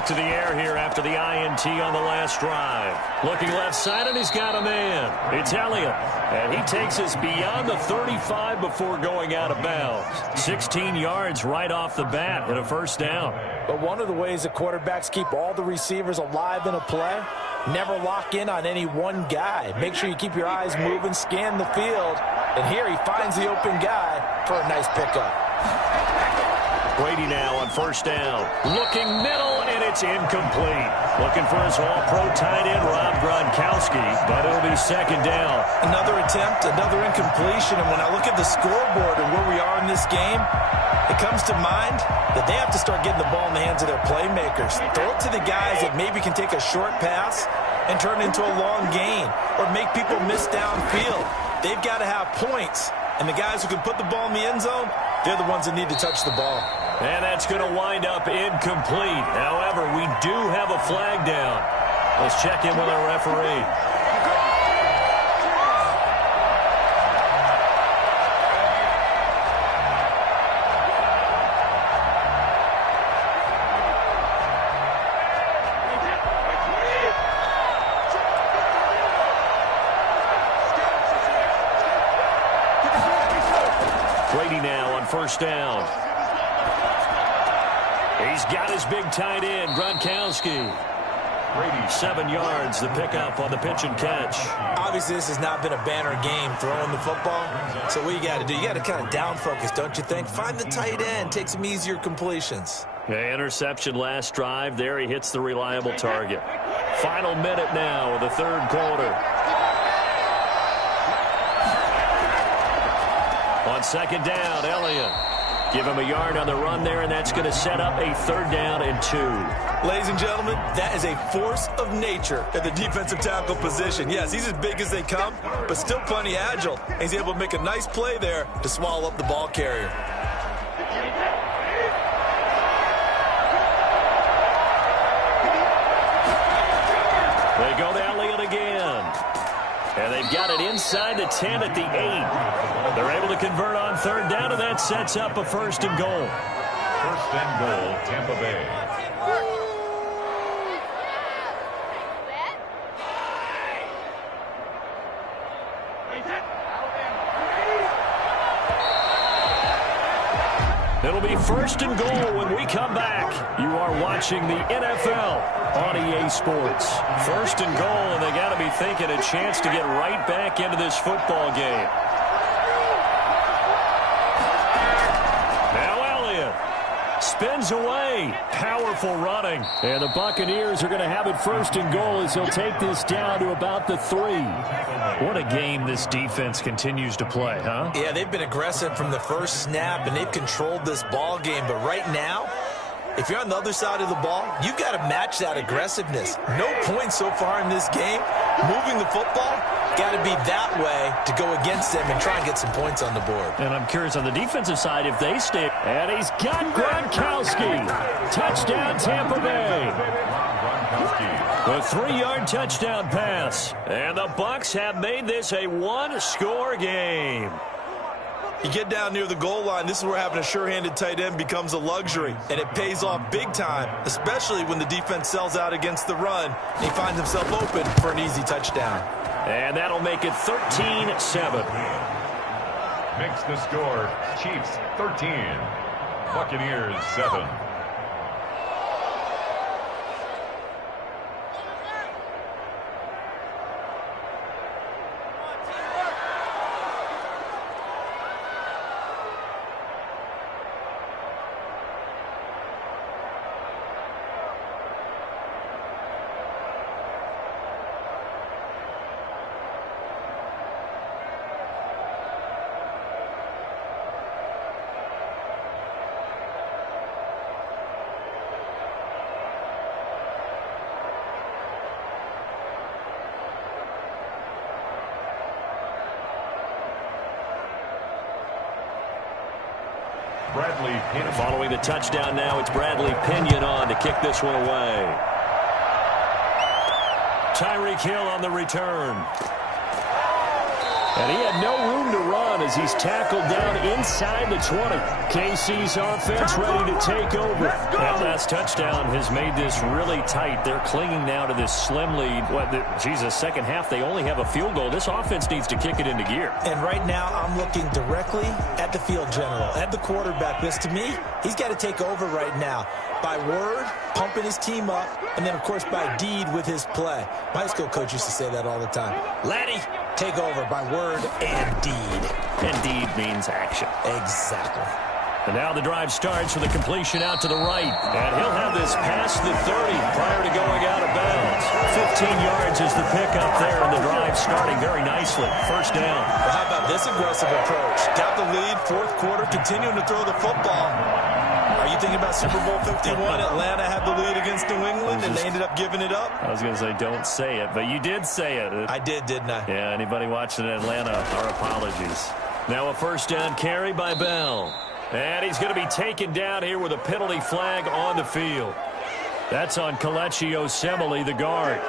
To the air here after the INT on the last drive. Looking left side, and he's got a man. It's Elliott. And he takes us beyond the 35 before going out of bounds. 16 yards right off the bat and a 1st down. But one of the ways that quarterbacks keep all the receivers alive in a play, never lock in on any one guy. Make sure you keep your eyes moving, scan the field. And here he finds the open guy for a nice pickup. Brady now on 1st down. Looking middle, and it's incomplete. Looking for his all-pro tight end, Rob Gronkowski, but it'll be 2nd down. Another attempt, another incompletion, and when I look at the scoreboard and where we are in this game, it comes to mind that they have to start getting the ball in the hands of their playmakers. Throw it to the guys that maybe can take a short pass and turn it into a long gain or make people miss downfield. They've got to have points, and the guys who can put the ball in the end zone, they're the ones that need to touch the ball. And that's going to wind up incomplete. However, we do have a flag down. Let's check in with our referee. Brady now on first down. He's got his big tight end, Gronkowski. 7 yards, the pickup on the pitch and catch. Obviously, this has not been a banner game throwing the football. So what you got to do, you got to kind of down focus, don't you think? Find the tight end, take some easier completions. Yeah, interception last drive. There he hits the reliable target. Final minute now of the third quarter. On second down, Elliott. Give him a yard on the run there, and that's going to set up a 3rd down and 2. Ladies and gentlemen, that is a force of nature at the defensive tackle position. Yes, he's as big as they come, but still plenty agile. He's able to make a nice play there to swallow up the ball carrier. They go to Elliott again. And they've got it inside the 10 at the 8. They're able to convert on 3rd down, and that sets up a 1st and goal. 1st and goal, Tampa Bay. It'll be 1st and goal when we come back. You are watching the NFL on EA Sports. 1st and goal, and they got to be thinking a chance to get right back into this football game. Now Elliott spins away. Powerful running. And the Buccaneers are going to have it 1st and goal as he'll take this down to about the 3. What a game this defense continues to play, huh? Yeah, they've been aggressive from the first snap, and they've controlled this ball game. But right now, if you're on the other side of the ball, you've got to match that aggressiveness. No points so far in this game. Moving the football, got to be that way to go against them and try and get some points on the board. And I'm curious on the defensive side if they stay. And he's got Gronkowski. Touchdown, Tampa Bay. A 3-yard touchdown pass. And the Bucs have made this a 1-score game. You get down near the goal line, this is where having a sure-handed tight end becomes a luxury, and it pays off big time, especially when the defense sells out against the run, and he finds himself open for an easy touchdown. And that'll make it 13-7. Makes the score Chiefs 13, Buccaneers 7. Following the touchdown now, it's Bradley Pinion on to kick this one away. Tyreek Hill on the return. And he had no room to run as he's tackled down inside the 20. KC's offense ready to take over. That last touchdown has made this really tight. They're clinging now to this slim lead. Second half, they only have a field goal. This offense needs to kick it into gear. And right now, I'm looking directly at the field general, at the quarterback. This, to me, he's got to take over right now. By word, pumping his team up, and then, of course, by deed with his play. My high school coach used to say that all the time. Laddie, take over by word and deed. And deed means action. Exactly. And now the drive starts with a completion out to the right. And he'll have this past the 30 prior to going out of bounds. 15 yards is the pickup there, and the drive starting very nicely. 1st down. Well, how about this aggressive approach? Got the lead, 4th quarter, continuing to throw the football. Are you thinking about Super Bowl 51? Atlanta had the lead against New England, and they ended up giving it up? I was going to say, don't say it, but you did say it. I did, didn't I? Yeah, anybody watching Atlanta, our apologies. Now a 1st down carry by Bell. And he's going to be taken down here with a penalty flag on the field. That's on Kelechi Osemele, the guard.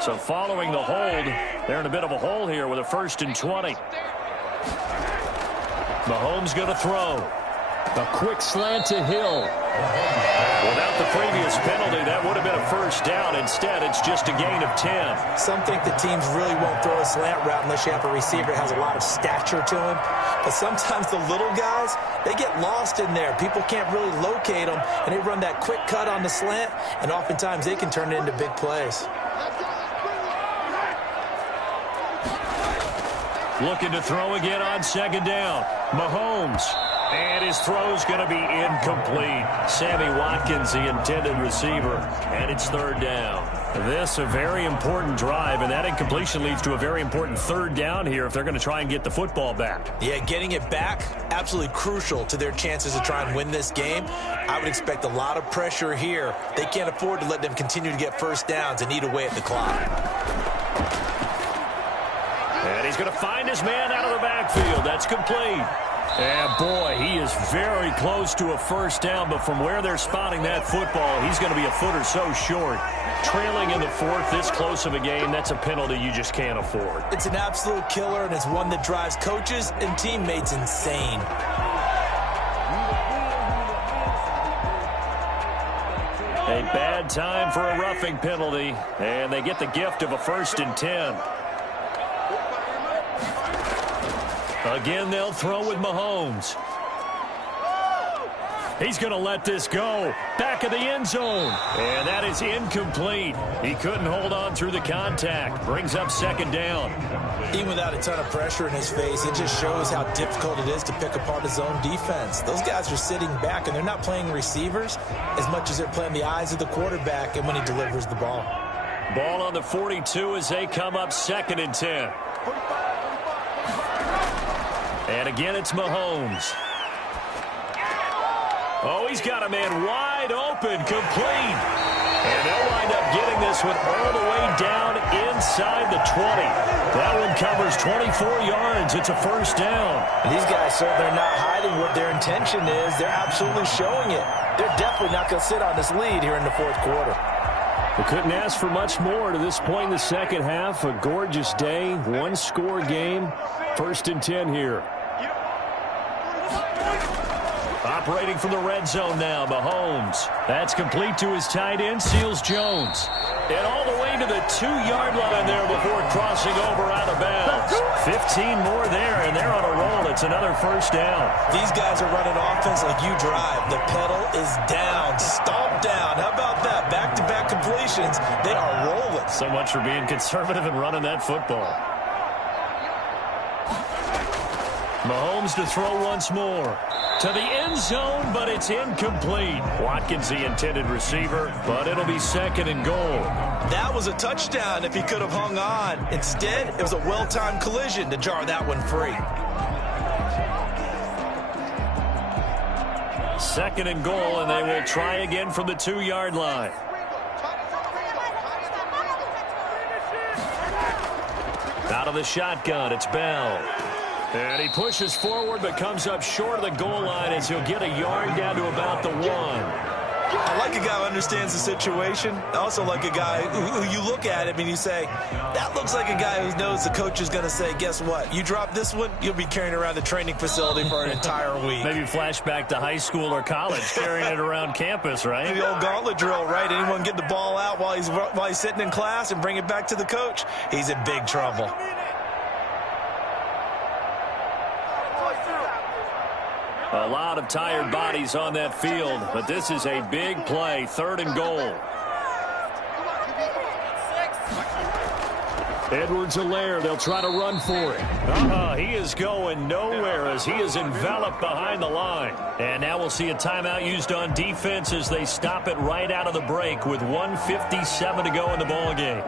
So following the hold, they're in a bit of a hole here with a 1st and 20. Mahomes going to throw. A quick slant to Hill. Without the previous penalty, that would have been a first down. Instead, it's just a gain of 10. Some think the teams really won't throw a slant route unless you have a receiver that has a lot of stature to him. But sometimes the little guys, they get lost in there. People can't really locate them, and they run that quick cut on the slant, and oftentimes they can turn it into big plays. Looking to throw again on second down. Mahomes. And his throw's going to be incomplete. Sammy Watkins, the intended receiver, and it's third down. This a very important drive, and that incompletion leads to a very important third down here if they're going to try and get the football back. Yeah, getting it back, absolutely crucial to their chances to try and win this game. I would expect a lot of pressure here. They can't afford to let them continue to get first downs and eat away at the clock. And he's going to find his man out of the backfield. That's complete. And, boy, he is very close to a first down, but from where they're spotting that football, he's going to be a foot or so short. Trailing in the fourth, this close of a game, that's a penalty you just can't afford. It's an absolute killer, and it's one that drives coaches and teammates insane. A bad time for a roughing penalty, and they get the gift of a 1st and 10. Again, they'll throw with Mahomes. He's going to let this go. Back of the end zone. And that is incomplete. He couldn't hold on through the contact. Brings up second down. Even without a ton of pressure in his face, it just shows how difficult it is to pick apart his own defense. Those guys are sitting back, and they're not playing receivers as much as they're playing the eyes of the quarterback and when he delivers the ball. Ball on the 42 as they come up 2nd and 10. And again, it's Mahomes. Oh, he's got a man wide open, complete. And they'll wind up getting this one all the way down inside the 20. That one covers 24 yards. It's a first down. And these guys certainly are not hiding what their intention is. They're absolutely showing it. They're definitely not going to sit on this lead here in the fourth quarter. We couldn't ask for much more to this point in the second half. A gorgeous day, one-score game. 1st and 10 here. Operating from the red zone now, Mahomes. That's complete to his tight end, Seals Jones. And all the way to the 2-yard line there before crossing over out of bounds. 15 more there, and they're on a roll. It's another first down. These guys are running offense like you drive. The pedal is down, stomp down. How about that? Back-to-back completions. They are rolling. So much for being conservative and running that football. Mahomes to throw once more. To the end zone, but it's incomplete. Watkins, the intended receiver, but it'll be 2nd and goal. That was a touchdown if he could have hung on. Instead, it was a well-timed collision to jar that one free. 2nd and goal, and they will try again from the 2-yard line. Out of the shotgun, it's Bell. And he pushes forward but comes up short of the goal line as he'll get a yard down to about the 1. I like a guy who understands the situation. I also like a guy who you look at him and you say, that looks like a guy who knows the coach is going to say, guess what? You drop this one, you'll be carrying around the training facility for an entire week. Maybe flashback to high school or college, carrying it around campus, right? The old gauntlet drill, right? Anyone get the ball out while he's sitting in class and bring it back to the coach? He's in big trouble. A lot of tired bodies on that field, but this is a big play, 3rd and goal. Edwards-Helaire, they'll try to run for it. He is going nowhere as he is enveloped behind the line. And now we'll see a timeout used on defense as they stop it right out of the break with 1:57 to go in the ballgame.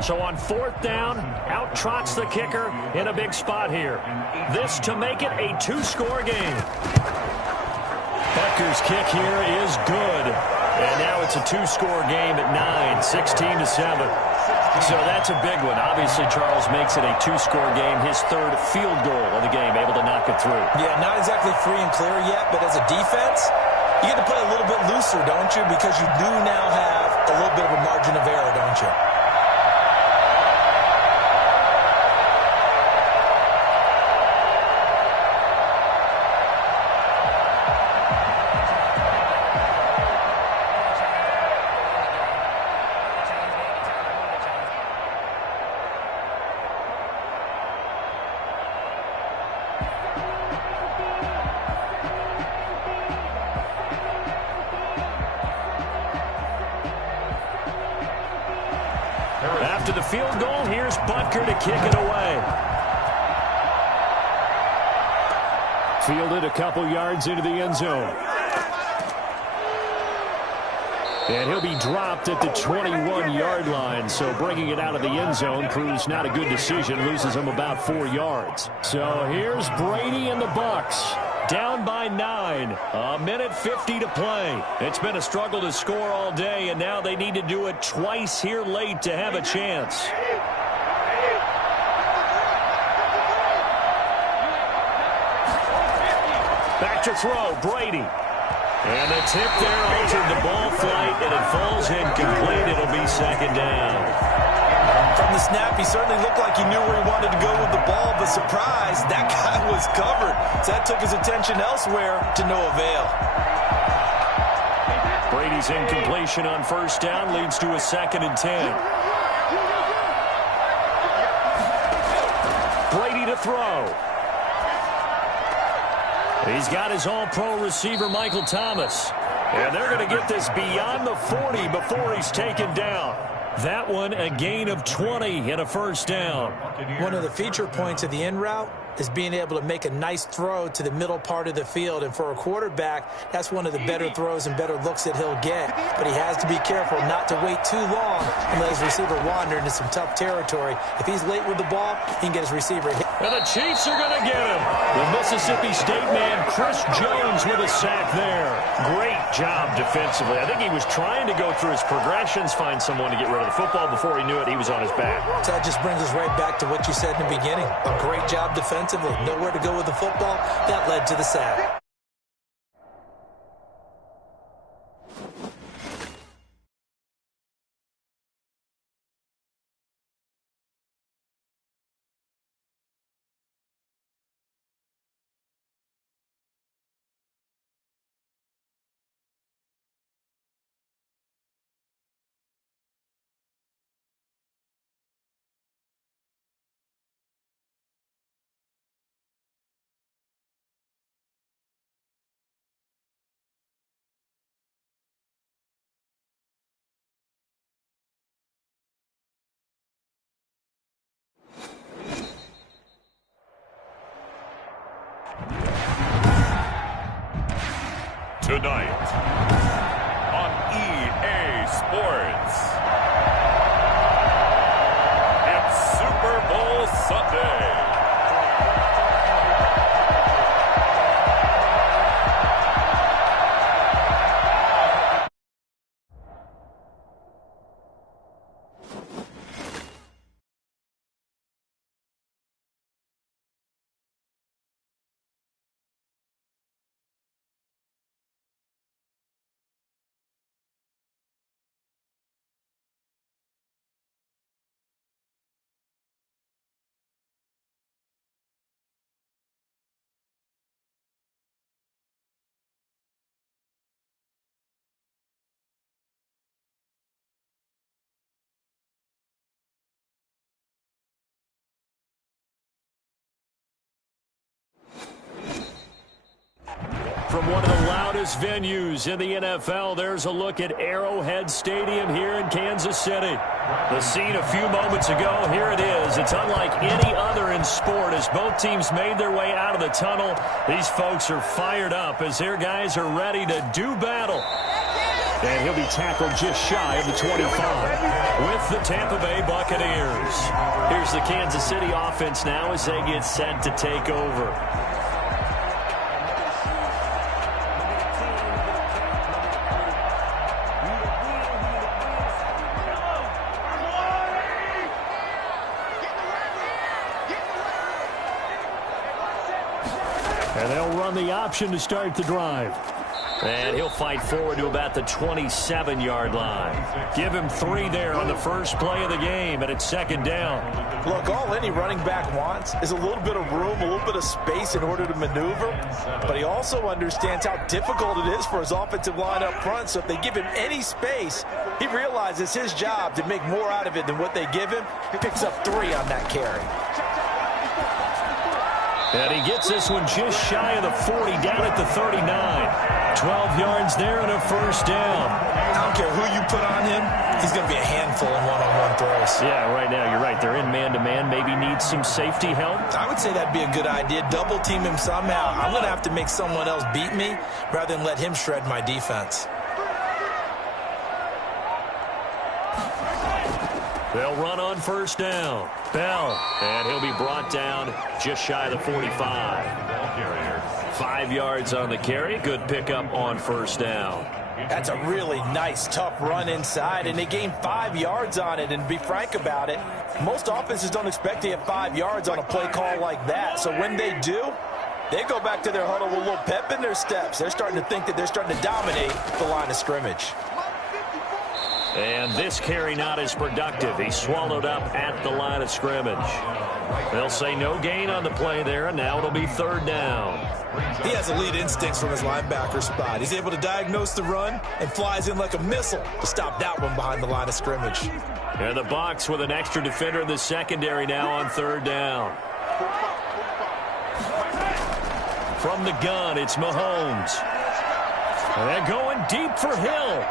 So on 4th down, out trots the kicker in a big spot here. This to make it a 2-score game. Becker's kick here is good. And now it's a 2-score game at 9, 16-7. So that's a big one. Obviously, Charles makes it a 2-score game, his 3rd field goal of the game, able to knock it through. Yeah, not exactly free and clear yet, but as a defense, you get to play a little bit looser, don't you? Because you do now have a little bit of a margin of error, don't you? After the field goal, here's Butker to kick it away. Fielded a couple yards into the end zone. And he'll be dropped at the 21-yard line, so bringing it out of the end zone proves not a good decision, loses him about 4 yards. So here's Brady and the Bucs, down by 9, a minute 50 to play. It's been a struggle to score all day, and now they need to do it twice here late to have a chance. Back to throw, Brady. And the tip there altered the ball flight, and it falls incomplete. It'll be second down. From the snap, he certainly looked like he knew where he wanted to go with the ball, but surprise, that guy was covered. So that took his attention elsewhere to no avail. Brady's incompletion on first down leads to a 2nd and 10. Brady to throw. He's got his all-pro receiver, Michael Thomas. And they're going to get this beyond the 40 before he's taken down. That one, a gain of 20 and a first down. One of the feature points of the in route is being able to make a nice throw to the middle part of the field. And for a quarterback, that's one of the better throws and better looks that he'll get. But he has to be careful not to wait too long and let his receiver wander into some tough territory. If he's late with the ball, he can get his receiver hit. And the Chiefs are going to get him. The Mississippi State man, Chris Jones, with a sack there. Great job defensively. I think he was trying to go through his progressions, find someone to get rid of the football. Before he knew it, he was on his back. So that just brings us right back to what you said in the beginning. A great job defensively. Nowhere to go with the football. That led to the sack. Tonight on EA Sports, it's Super Bowl Sunday. From one of the loudest venues in the NFL, there's a look at Arrowhead Stadium here in Kansas City. The scene a few moments ago, here it is. It's unlike any other in sport as both teams made their way out of the tunnel. These folks are fired up as their guys are ready to do battle. And he'll be tackled just shy of the 25 with the Tampa Bay Buccaneers. Here's the Kansas City offense now as they get set to take over. And they'll run the option to start the drive. And he'll fight forward to about the 27-yard line. Give him 3 there on the first play of the game, and it's second down. Look, all any running back wants is a little bit of room, a little bit of space in order to maneuver. But he also understands how difficult it is for his offensive line up front. So if they give him any space, he realizes his job to make more out of it than what they give him. He picks up 3 on that carry. And he gets this one just shy of the 40, down at the 39. 12 yards there and a first down. I don't care who you put on him, he's going to be a handful in one-on-one throws. Yeah, right now, you're right. They're in man-to-man. Maybe need some safety help. I would say that'd be a good idea. Double team him somehow. I'm going to have to make someone else beat me rather than let him shred my defense. They'll run on first down. Bell, and he'll be brought down just shy of the 45. 5 yards on the carry. Good pickup on first down. That's a really nice, tough run inside, and they gained 5 yards on it. And to be frank about it, most offenses don't expect to get 5 yards on a play call like that. So when they do, they go back to their huddle with a little pep in their steps. They're starting to think that they're starting to dominate the line of scrimmage. And this carry not as productive. He's swallowed up at the line of scrimmage. They'll say no gain on the play there, and now it'll be third down. He has elite instincts from his linebacker spot. He's able to diagnose the run and flies in like a missile to stop that one behind the line of scrimmage. And the Bucs with an extra defender in the secondary now on third down. From the gun, it's Mahomes. And going deep for Hill.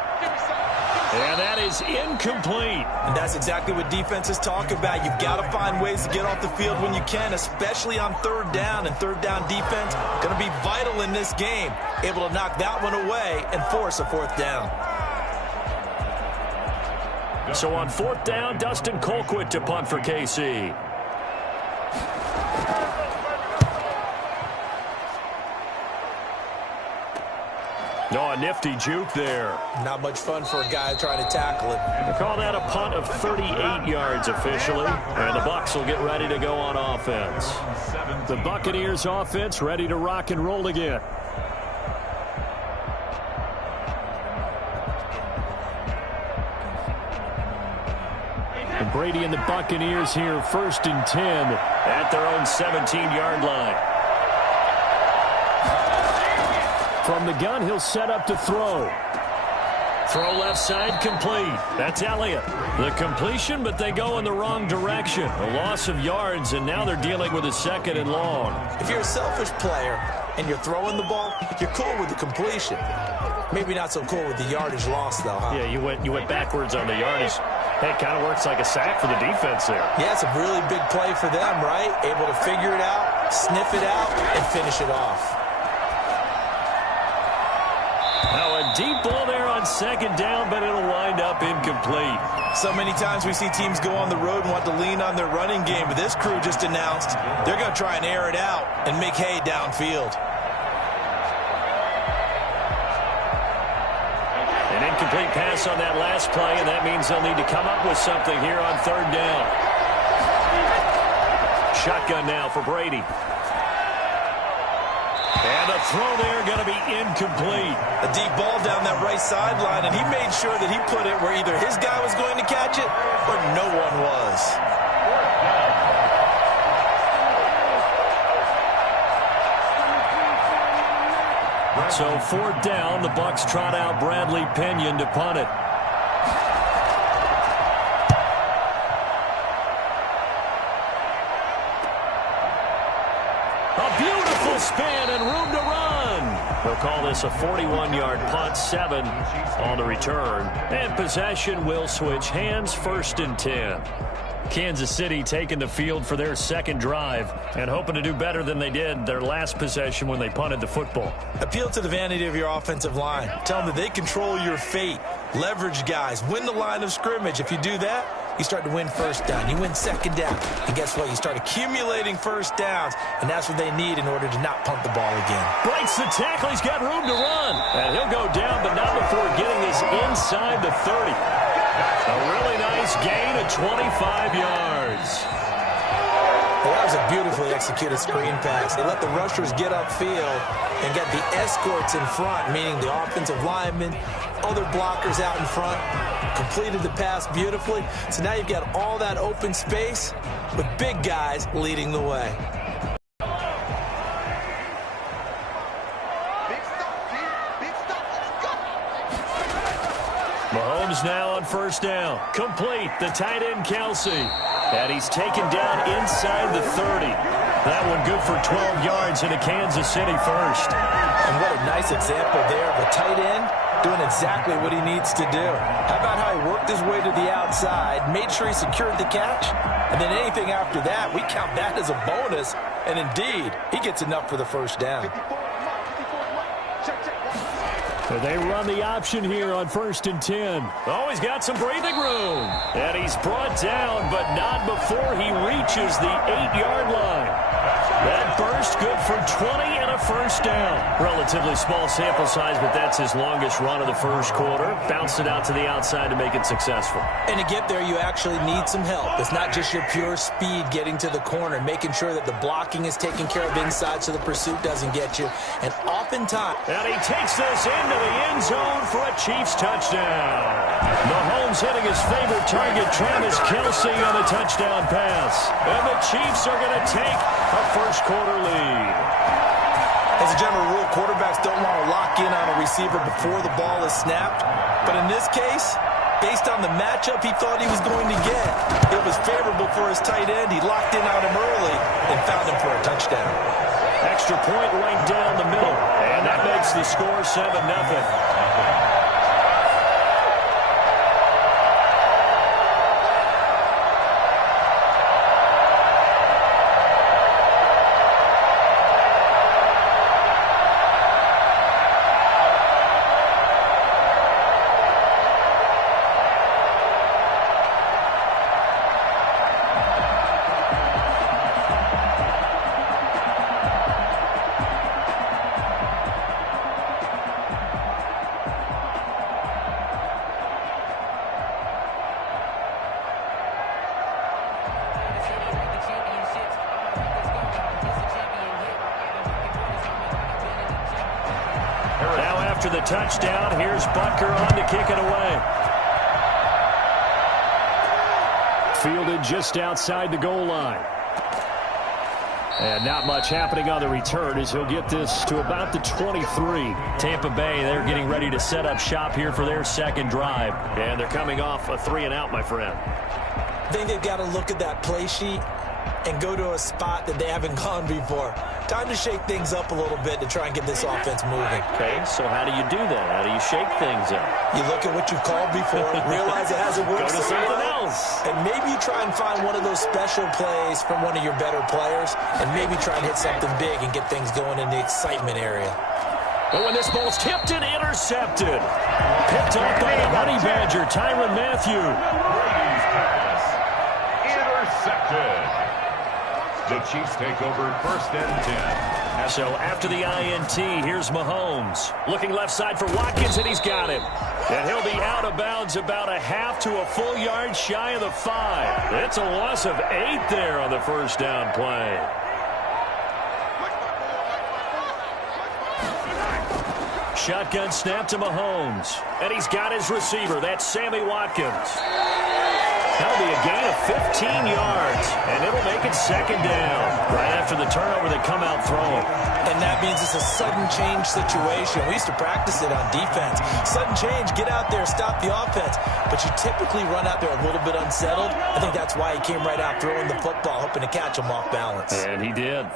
And that is incomplete. And that's exactly what defenses talk about. You've got to find ways to get off the field when you can, especially on third down. And third down defense going to be vital in this game. Able to knock that one away and force a fourth down. So on fourth down, Dustin Colquitt to punt for KC. No, a nifty juke there. Not much fun for a guy trying to tackle it. They call that a punt of 38 yards officially. And the Bucs will get ready to go on offense. The Buccaneers offense ready to rock and roll again. And Brady and the Buccaneers here first and 10 at their own 17-yard line. From the gun, he'll set up to throw. Throw left side complete. That's Elliott. The completion, but they go in the wrong direction. A loss of yards, and now they're dealing with a second and long. If you're a selfish player and you're throwing the ball, you're cool with the completion. Maybe not so cool with the yardage loss, though, huh? Yeah, you went backwards on the yardage. Hey, it kind of works like a sack for the defense there. Yeah, it's a really big play for them, right? Able to figure it out, sniff it out, and finish it off. Now a deep ball there on second down, but it'll wind up incomplete. So many times we see teams go on the road and want to lean on their running game, but this crew just announced they're going to try and air it out and make hay downfield. An incomplete pass on that last play, and that means they'll need to come up with something here on third down. Shotgun now for Brady. And the throw there going to be incomplete. A deep ball down that right sideline, and he made sure that he put it where either his guy was going to catch it or no one was. So fourth down, the Bucs trot out Bradley Pinion to punt it. A beautiful spin and room to run. They'll call this a 41-yard punt, 7 on the return. And possession will switch hands, first and 10. Kansas City taking the field for their second drive and hoping to do better than they did their last possession when they punted the football. Appeal to the vanity of your offensive line. Tell them that they control your fate. Leverage guys. Win the line of scrimmage. If you do that, you start to win first down. You win second down. And guess what? You start accumulating first downs, and that's what they need in order to not punt the ball again. Breaks the tackle. He's got room to run. And he'll go down, but not before getting this inside the 30. A really nice gain of 25 yards. Well, that was a beautifully executed screen pass. They let the rushers get upfield and get the escorts in front, meaning the offensive linemen, other blockers out in front, completed the pass beautifully. So now you've got all that open space with big guys leading the way. Mahomes now on first down. Complete. The tight end, Kelsey. And he's taken down inside the 30. That one good for 12 yards into Kansas City first. And what a nice example there of a tight end doing exactly what he needs to do. How about how he worked his way to the outside, made sure he secured the catch, and then anything after that, we count that as a bonus. And indeed, he gets enough for the first down. They run the option here on 1st and 10. Oh, he's got some breathing room. And he's brought down, but not before he reaches the 8-yard line. That burst good for 20 and a first down. Relatively small sample size, but that's his longest run of the first quarter. Bounced it out to the outside to make it successful. And to get there, you actually need some help. It's not just your pure speed getting to the corner, making sure that the blocking is taken care of inside so the pursuit doesn't get you. And oftentimes... And he takes this into the end zone for a Chiefs touchdown. Mahomes hitting his favorite target, Travis Kelce, on the touchdown pass. And the Chiefs are going to take a first quarter lead. As a general rule, quarterbacks don't want to lock in on a receiver before the ball is snapped. But in this case, based on the matchup he thought he was going to get, it was favorable for his tight end. He locked in on him early and found him for a touchdown. Extra point right down the middle. And that makes the score 7-0. After the touchdown, here's Butker on to kick it away. Fielded just outside the goal line. And not much happening on the return as he'll get this to about the 23. Tampa Bay, they're getting ready to set up shop here for their second drive. And they're coming off a 3-and-out, my friend. I think they've got to look at that play sheet and go to a spot that they haven't gone before. Time to shake things up a little bit to try and get this offense moving. Okay, so how do you do that? How do you shake things up? You look at what you've called before, realize it hasn't worked. Go to something else. And maybe you try and find one of those special plays from one of your better players, and maybe try and hit something big and get things going in the excitement area. But when this ball's tipped and intercepted. Picked up by the Honey Badger, Tyrann Mathieu. Brady's pass. Intercepted. The Chiefs take over 1st and 10. So after the INT, here's Mahomes. Looking left side for Watkins, and he's got him. And he'll be out of bounds about a half to a full yard shy of the 5. It's a loss of 8 there on the first down play. Shotgun snap to Mahomes. And he's got his receiver. That's Sammy Watkins. That'll be a gain of 15 yards, and it'll make it second down. Right after the turnover, they come out throwing. And that means it's a sudden change situation. We used to practice it on defense. Sudden change, get out there, stop the offense. But you typically run out there a little bit unsettled. I think that's why he came right out throwing the football, hoping to catch him off balance. And he did.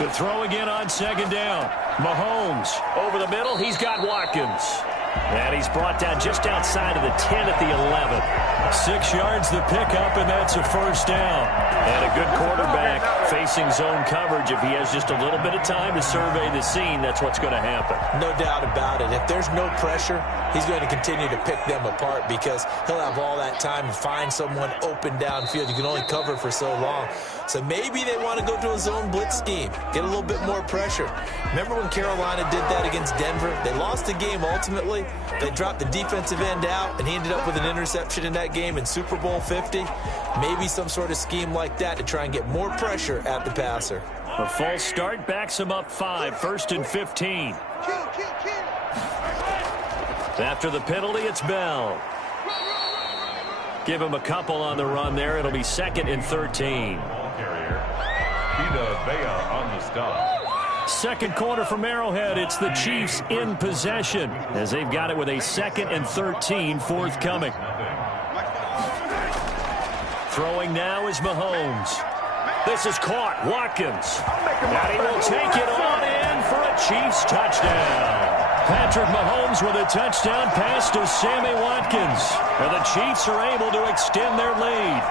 To throw again on second down. Mahomes over the middle. He's got Watkins. And he's brought down just outside of the 10 at the 11. 6 yards the pickup, and that's a first down. And a good quarterback facing zone coverage. If he has just a little bit of time to survey the scene, that's what's going to happen. No doubt about it. If there's no pressure, he's going to continue to pick them apart because he'll have all that time to find someone open downfield. You can only cover for so long. So maybe they want to go to a zone blitz scheme, get a little bit more pressure. Remember when Carolina did that against Denver? They lost the game ultimately. They dropped the defensive end out, and he ended up with an interception in that game in Super Bowl 50. Maybe some sort of scheme like that to try and get more pressure at the passer. A false start backs him up 5, 1st and 15. After the penalty, it's Bell. Give him a couple on the run there. It'll be 2nd and 13. Carrier. Vita Vea on the stop. Second quarter from Arrowhead. It's the Chiefs in possession as they've got it with a 2nd and 13 forthcoming. Throwing now is Mahomes. This is caught. Watkins. And he will take it on in for a Chiefs touchdown. Patrick Mahomes with a touchdown pass to Sammy Watkins. And the Chiefs are able to extend their lead.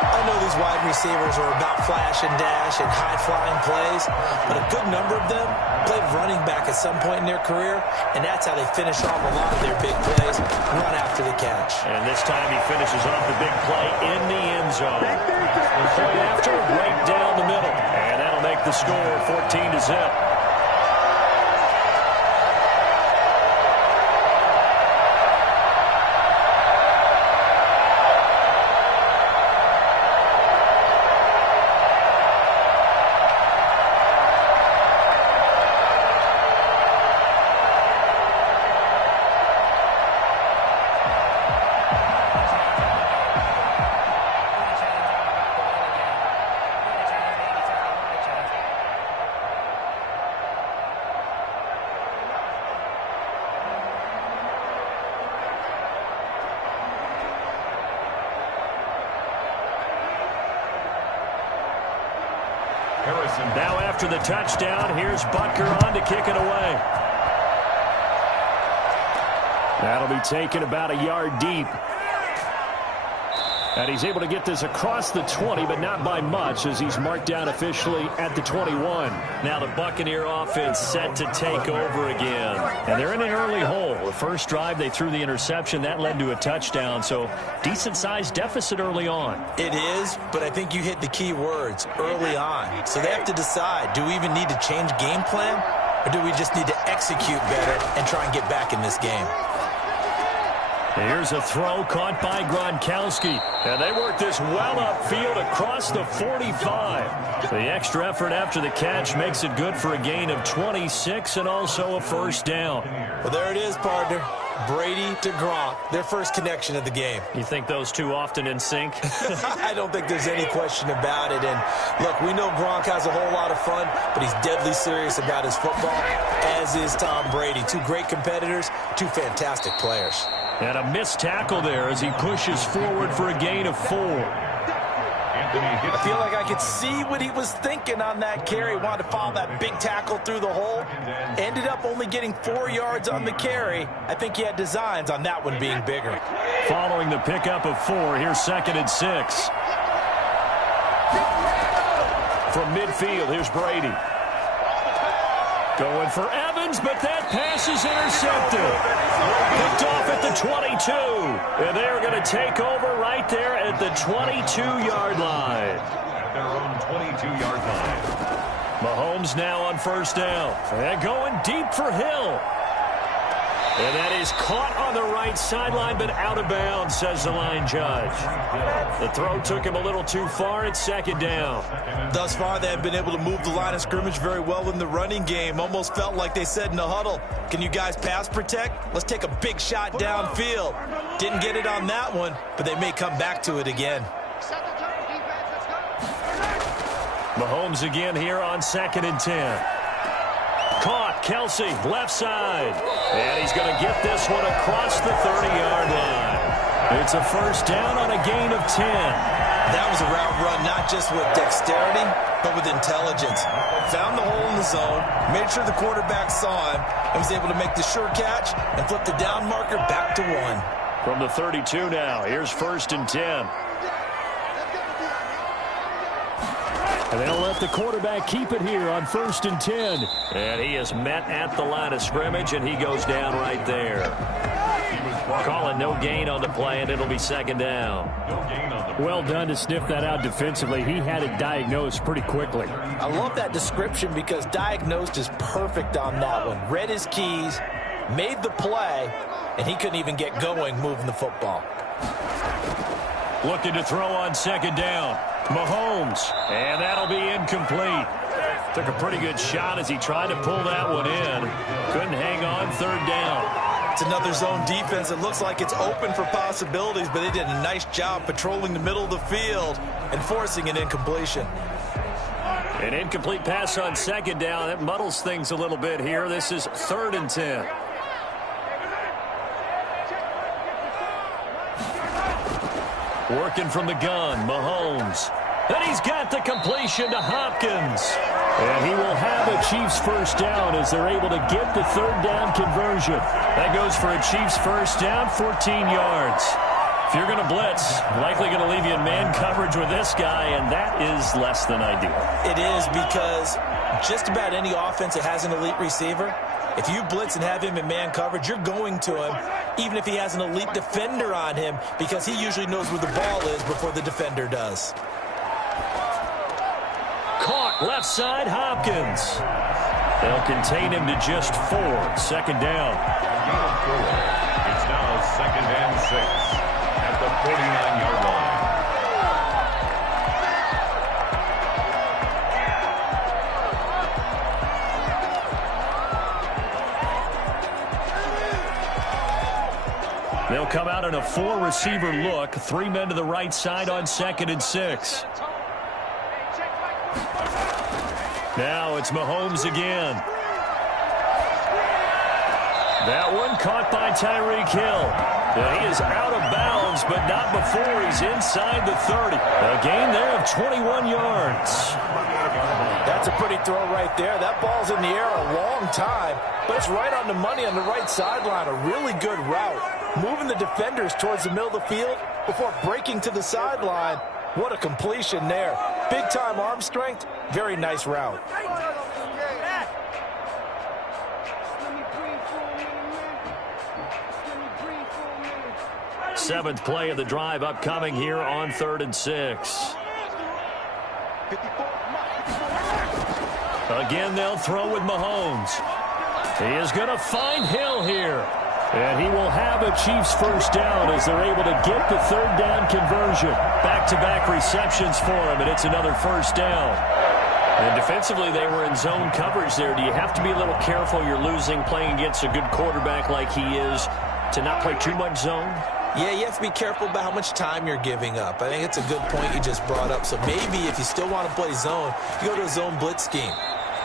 I know these wide receivers are about flash and dash and high-flying plays, but a good number of them played running back at some point in their career, and that's how they finish off a lot of their big plays, run after the catch. And this time he finishes off the big play in the end zone. Play after, right down the middle. And that'll make the score 14-0. Now after the touchdown, here's Butker on to kick it away. That'll be taken about a yard deep. And he's able to get this across the 20, but not by much, as he's marked down officially at the 21. Now the Buccaneer offense set to take over again. And they're in an early hole. The first drive, they threw the interception. That led to a touchdown, so decent-sized deficit early on. It is, but I think you hit the key words, early on. So they have to decide, do we even need to change game plan, or do we just need to execute better and try and get back in this game? Here's a throw caught by Gronkowski. And they work this well upfield across the 45. The extra effort after the catch makes it good for a gain of 26 and also a first down. Well, there it is, partner. Brady to Gronk, their first connection of the game. You think those two often in sync? I don't think there's any question about it. And, look, we know Gronk has a whole lot of fun, but he's deadly serious about his football, as is Tom Brady. Two great competitors, two fantastic players. And a missed tackle there as he pushes forward for a gain of 4. I feel like I could see what he was thinking on that carry. Wanted to follow that big tackle through the hole. Ended up only getting 4 yards on the carry. I think he had designs on that one being bigger. Following the pickup of 4, here's 2nd and 6. From midfield, here's Brady. Going for Evans, but that pass is intercepted. Picked off at the 22. And they're going to take over right there at the 22-yard line. At their own 22-yard line. Mahomes now on first down. And going deep for Hill. And that is caught on the right sideline, but out of bounds, says the line judge. The throw took him a little too far. It's 2nd down. Thus far, they have been able to move the line of scrimmage very well in the running game. Almost felt like they said in the huddle, can you guys pass protect? Let's take a big shot downfield. Didn't get it on that one, but they may come back to it again. Mahomes again here on 2nd and 10. Caught, Kelsey, left side. And he's going to get this one across the 30-yard line. It's a first down on a gain of 10. That was a route run not just with dexterity, but with intelligence. Found the hole in the zone, made sure the quarterback saw him, and was able to make the sure catch and flip the down marker back to 1. From the 32 now, here's 1st and 10. And they'll let the quarterback keep it here on 1st and 10. And he is met at the line of scrimmage, and he goes down right there. Calling no gain on the play, and it'll be 2nd down. Well done to sniff that out defensively. He had it diagnosed pretty quickly. I love that description because diagnosed is perfect on that one. Read his keys, made the play, and he couldn't even get going moving the football. Looking to throw on 2nd down. Mahomes, and that'll be incomplete. Took a pretty good shot as he tried to pull that one in. Couldn't hang on, 3rd down. It's another zone defense. It looks like it's open for possibilities, but they did a nice job patrolling the middle of the field and forcing an incompletion. An incomplete pass on 2nd down. That muddles things a little bit here. This is 3rd and 10. Working from the gun, Mahomes. And he's got the completion to Hopkins. And he will have a Chiefs first down as they're able to get the third down conversion. That goes for a Chiefs first down, 14 yards. If you're going to blitz, likely going to leave you in man coverage with this guy, and that is less than ideal. It is, because just about any offense that has an elite receiver, if you blitz and have him in man coverage, you're going to him, even if he has an elite defender on him, because he usually knows where the ball is before the defender does. Caught left side, Hopkins. They'll contain him to just 4. Second down. It's now 2nd and 6 at the 49-yard line. They'll come out in a 4-receiver look. 3 men to the right side on 2nd and 6. Now it's Mahomes again. That one caught by Tyreek Hill. He is out of bounds, but not before he's inside the 30. A gain there of 21 yards. That's a pretty throw right there. That ball's in the air a long time, but it's right on the money on the right sideline. A really good route. Moving the defenders towards the middle of the field before breaking to the sideline. What a completion there. Big-time arm strength. Very nice route. Seventh play of the drive upcoming here on 3rd and 6. Again, they'll throw with Mahomes. He is going to find Hill here. And he will have a Chiefs first down as they're able to get the third down conversion. Back-to-back receptions for him, and it's another first down. And defensively, they were in zone coverage there. Do you have to be a little careful? You're losing, playing against a good quarterback like he is, to not play too much zone? Yeah, you have to be careful about how much time you're giving up. I think it's a good point you just brought up. So maybe if you still want to play zone, you go to a zone blitz scheme.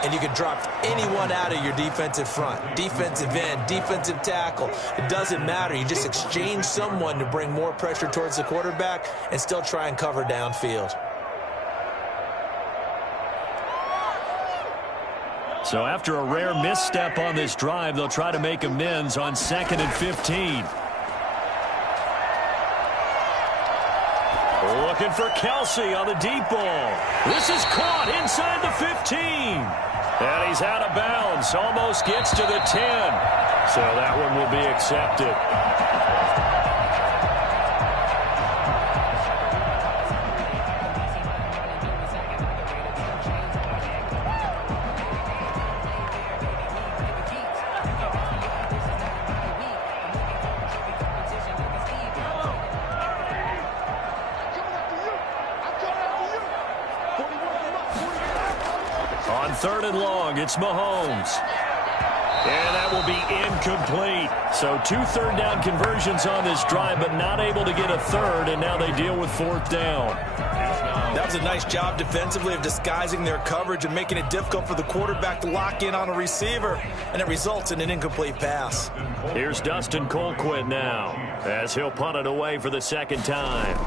And you can drop anyone out of your defensive front. Defensive end, defensive tackle. It doesn't matter. You just exchange someone to bring more pressure towards the quarterback and still try and cover downfield. So after a rare misstep on this drive, they'll try to make amends on 2nd and 15. Looking for Kelsey on the deep ball. This is caught inside the 15. And he's out of bounds. Almost gets to the 10. So that one will be accepted. On 3rd and long, it's Mahomes. And that will be incomplete. So 2 third down conversions on this drive, but not able to get a third, and now they deal with 4th down. That was a nice job defensively of disguising their coverage and making it difficult for the quarterback to lock in on a receiver, and it results in an incomplete pass. Here's Dustin Colquitt now, as he'll punt it away for the 2nd time.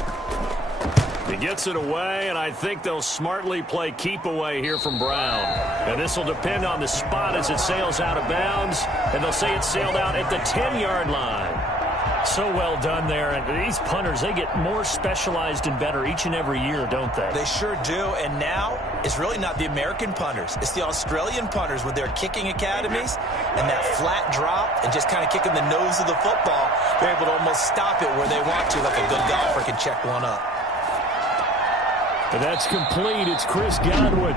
He gets it away, and I think they'll smartly play keep away here from Brown. And this will depend on the spot as it sails out of bounds, and they'll say it sailed out at the 10-yard line. So well done there. And these punters, they get more specialized and better each and every year, don't they? They sure do. And now it's really not the American punters. It's the Australian punters with their kicking academies and that flat drop and just kind of kicking the nose of the football. They're able to almost stop it where they want to, like a good golfer can check one up. And that's complete. It's Chris Godwin.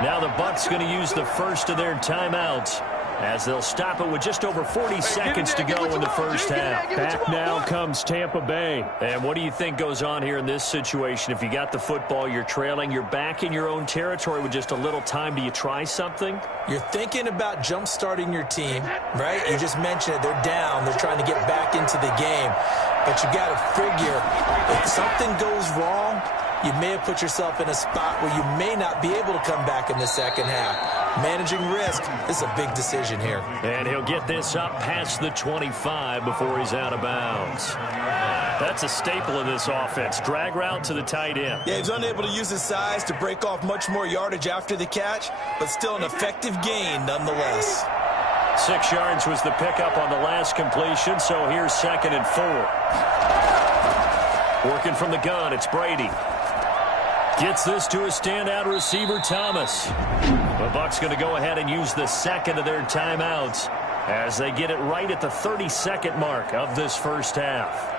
Now the Bucs going to use the first of their timeouts as they'll stop it with just over 40 seconds to go in the first half. Back now comes Tampa Bay. And what do you think goes on here in this situation? If you got the football, you're trailing, you're back in your own territory with just a little time. Do you try something? You're thinking about jump-starting your team, right? You just mentioned it. They're down. They're trying to get back into the game. But you got to figure if something goes wrong, you may have put yourself in a spot where you may not be able to come back in the second half. Managing risk, this is a big decision here. And he'll get this up past the 25 before he's out of bounds. That's a staple of this offense. Drag route to the tight end. Yeah, he's unable to use his size to break off much more yardage after the catch, but still an effective gain nonetheless. 6 yards was the pickup on the last completion, so here's 2nd and 4. Working from the gun, it's Brady. Gets this to a standout receiver, Thomas. The Bucs going to go ahead and use the second of their timeouts as they get it right at the 32nd mark of this first half.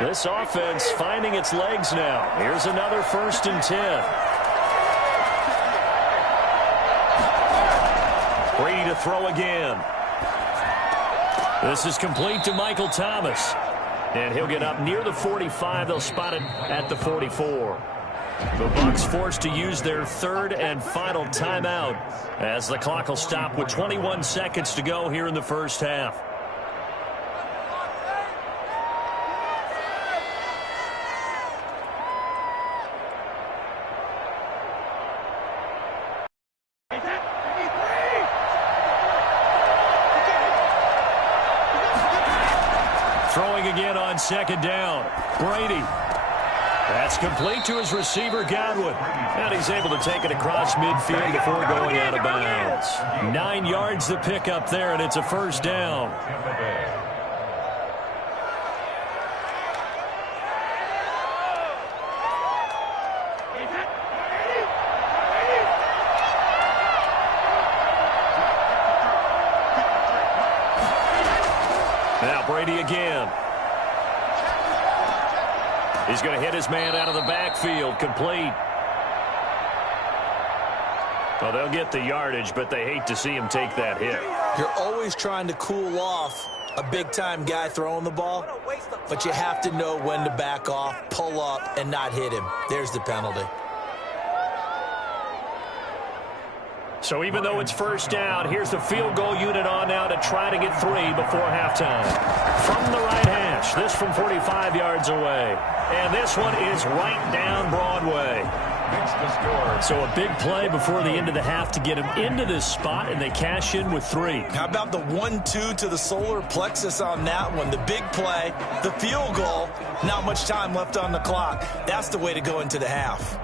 This offense finding its legs now. Here's another 1st and 10. Brady to throw again. This is complete to Michael Thomas. And he'll get up near the 45. They'll spot it at the 44. The Bucs forced to use their 3rd and final timeout as the clock will stop with 21 seconds to go here in the first half. Throwing again on 2nd down. Brady. That's complete to his receiver, Godwin. And he's able to take it across midfield before going out of bounds. 9 yards to pick up there, and it's a 1st down. Now Brady again. He's going to hit his man out of the backfield. Complete. Well, they'll get the yardage, but they hate to see him take that hit. You're always trying to cool off a big-time guy throwing the ball, but you have to know when to back off, pull up, and not hit him. There's the penalty. So even though it's 1st down, here's the field goal unit on now to try to get 3 before halftime. From the right hash, this from 45 yards away. And this one is right down Broadway. So a big play before the end of the half to get him into this spot, and they cash in with 3. How about the 1-2 to the solar plexus on that one? The big play, the field goal, not much time left on the clock. That's the way to go into the half.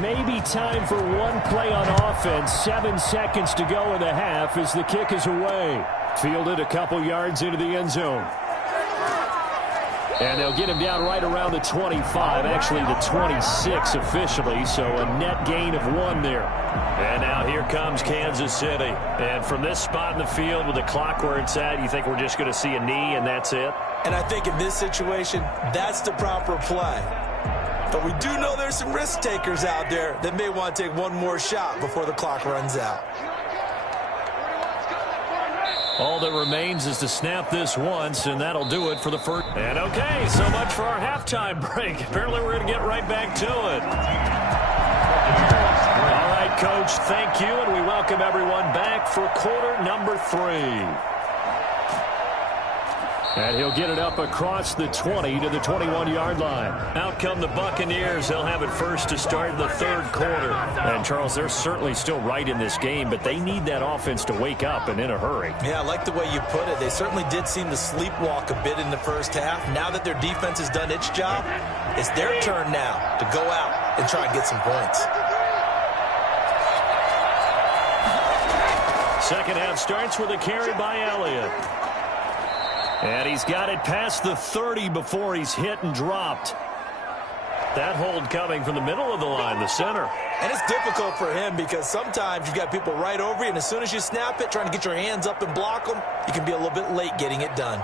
Maybe time for one play on offense. 7 seconds to go in the half as the kick is away. Fielded a couple yards into the end zone. And they'll get him down right around the 25, actually the 26 officially, so a net gain of 1 there. And now here comes Kansas City. And from this spot in the field with the clock where it's at, you think we're just going to see a knee and that's it? And I think in this situation, that's the proper play. But we do know there's some risk takers out there that may want to take one more shot before the clock runs out. All that remains is to snap this once, and that'll do it for the first. And okay, so much for our halftime break. Apparently we're going to get right back to it. All right, Coach, thank you, and we welcome everyone back for quarter number 3. And he'll get it up across the 20 to the 21-yard line. Out come the Buccaneers. They'll have it first to start the 3rd quarter. And, Charles, they're certainly still right in this game, but they need that offense to wake up and in a hurry. Yeah, I like the way you put it. They certainly did seem to sleepwalk a bit in the first half. Now that their defense has done its job, it's their turn now to go out and try and get some points. Second half starts with a carry by Elliott. And he's got it past the 30 before he's hit and dropped. That hold coming from the middle of the line, the center. And it's difficult for him because sometimes you've got people right over you, and as soon as you snap it, trying to get your hands up and block them, you can be a little bit late getting it done.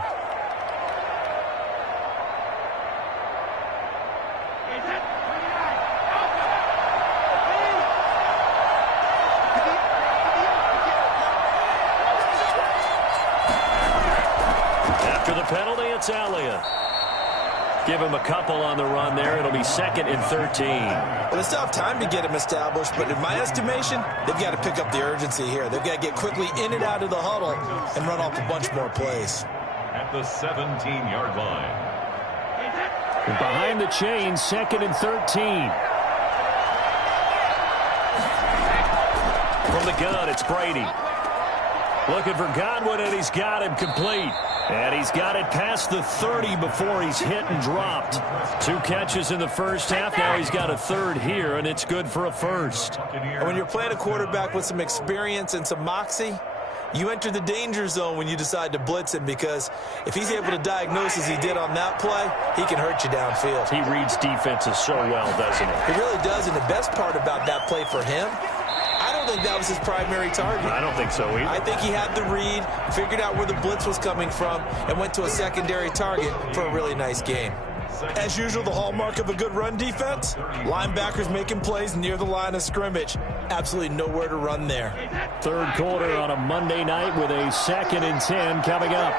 Give him a couple on the run there. It'll be 2nd and 13. Well, they still have time to get him established, but in my estimation, they've got to pick up the urgency here. They've got to get quickly in and out of the huddle and run off a bunch more plays. At the 17-yard line. Behind the chain, 2nd and 13. From the gun, it's Brady. Looking for Godwin, and he's got him complete. And he's got it past the 30 before he's hit and dropped. 2 catches in the first half. Now he's got a 3rd here, and it's good for a 1st. And when you're playing a quarterback with some experience and some moxie, you enter the danger zone when you decide to blitz him, because if he's able to diagnose as he did on that play, he can hurt you downfield. He reads defenses so well, doesn't he? He really does, and the best part about that play for him, I don't think that was his primary target. I don't think so either. I think he had the read, figured out where the blitz was coming from, and went to a secondary target for a really nice game. As usual, the hallmark of a good run defense, linebackers making plays near the line of scrimmage. Absolutely nowhere to run there. 3rd quarter on a Monday night with a 2nd and 10 coming up.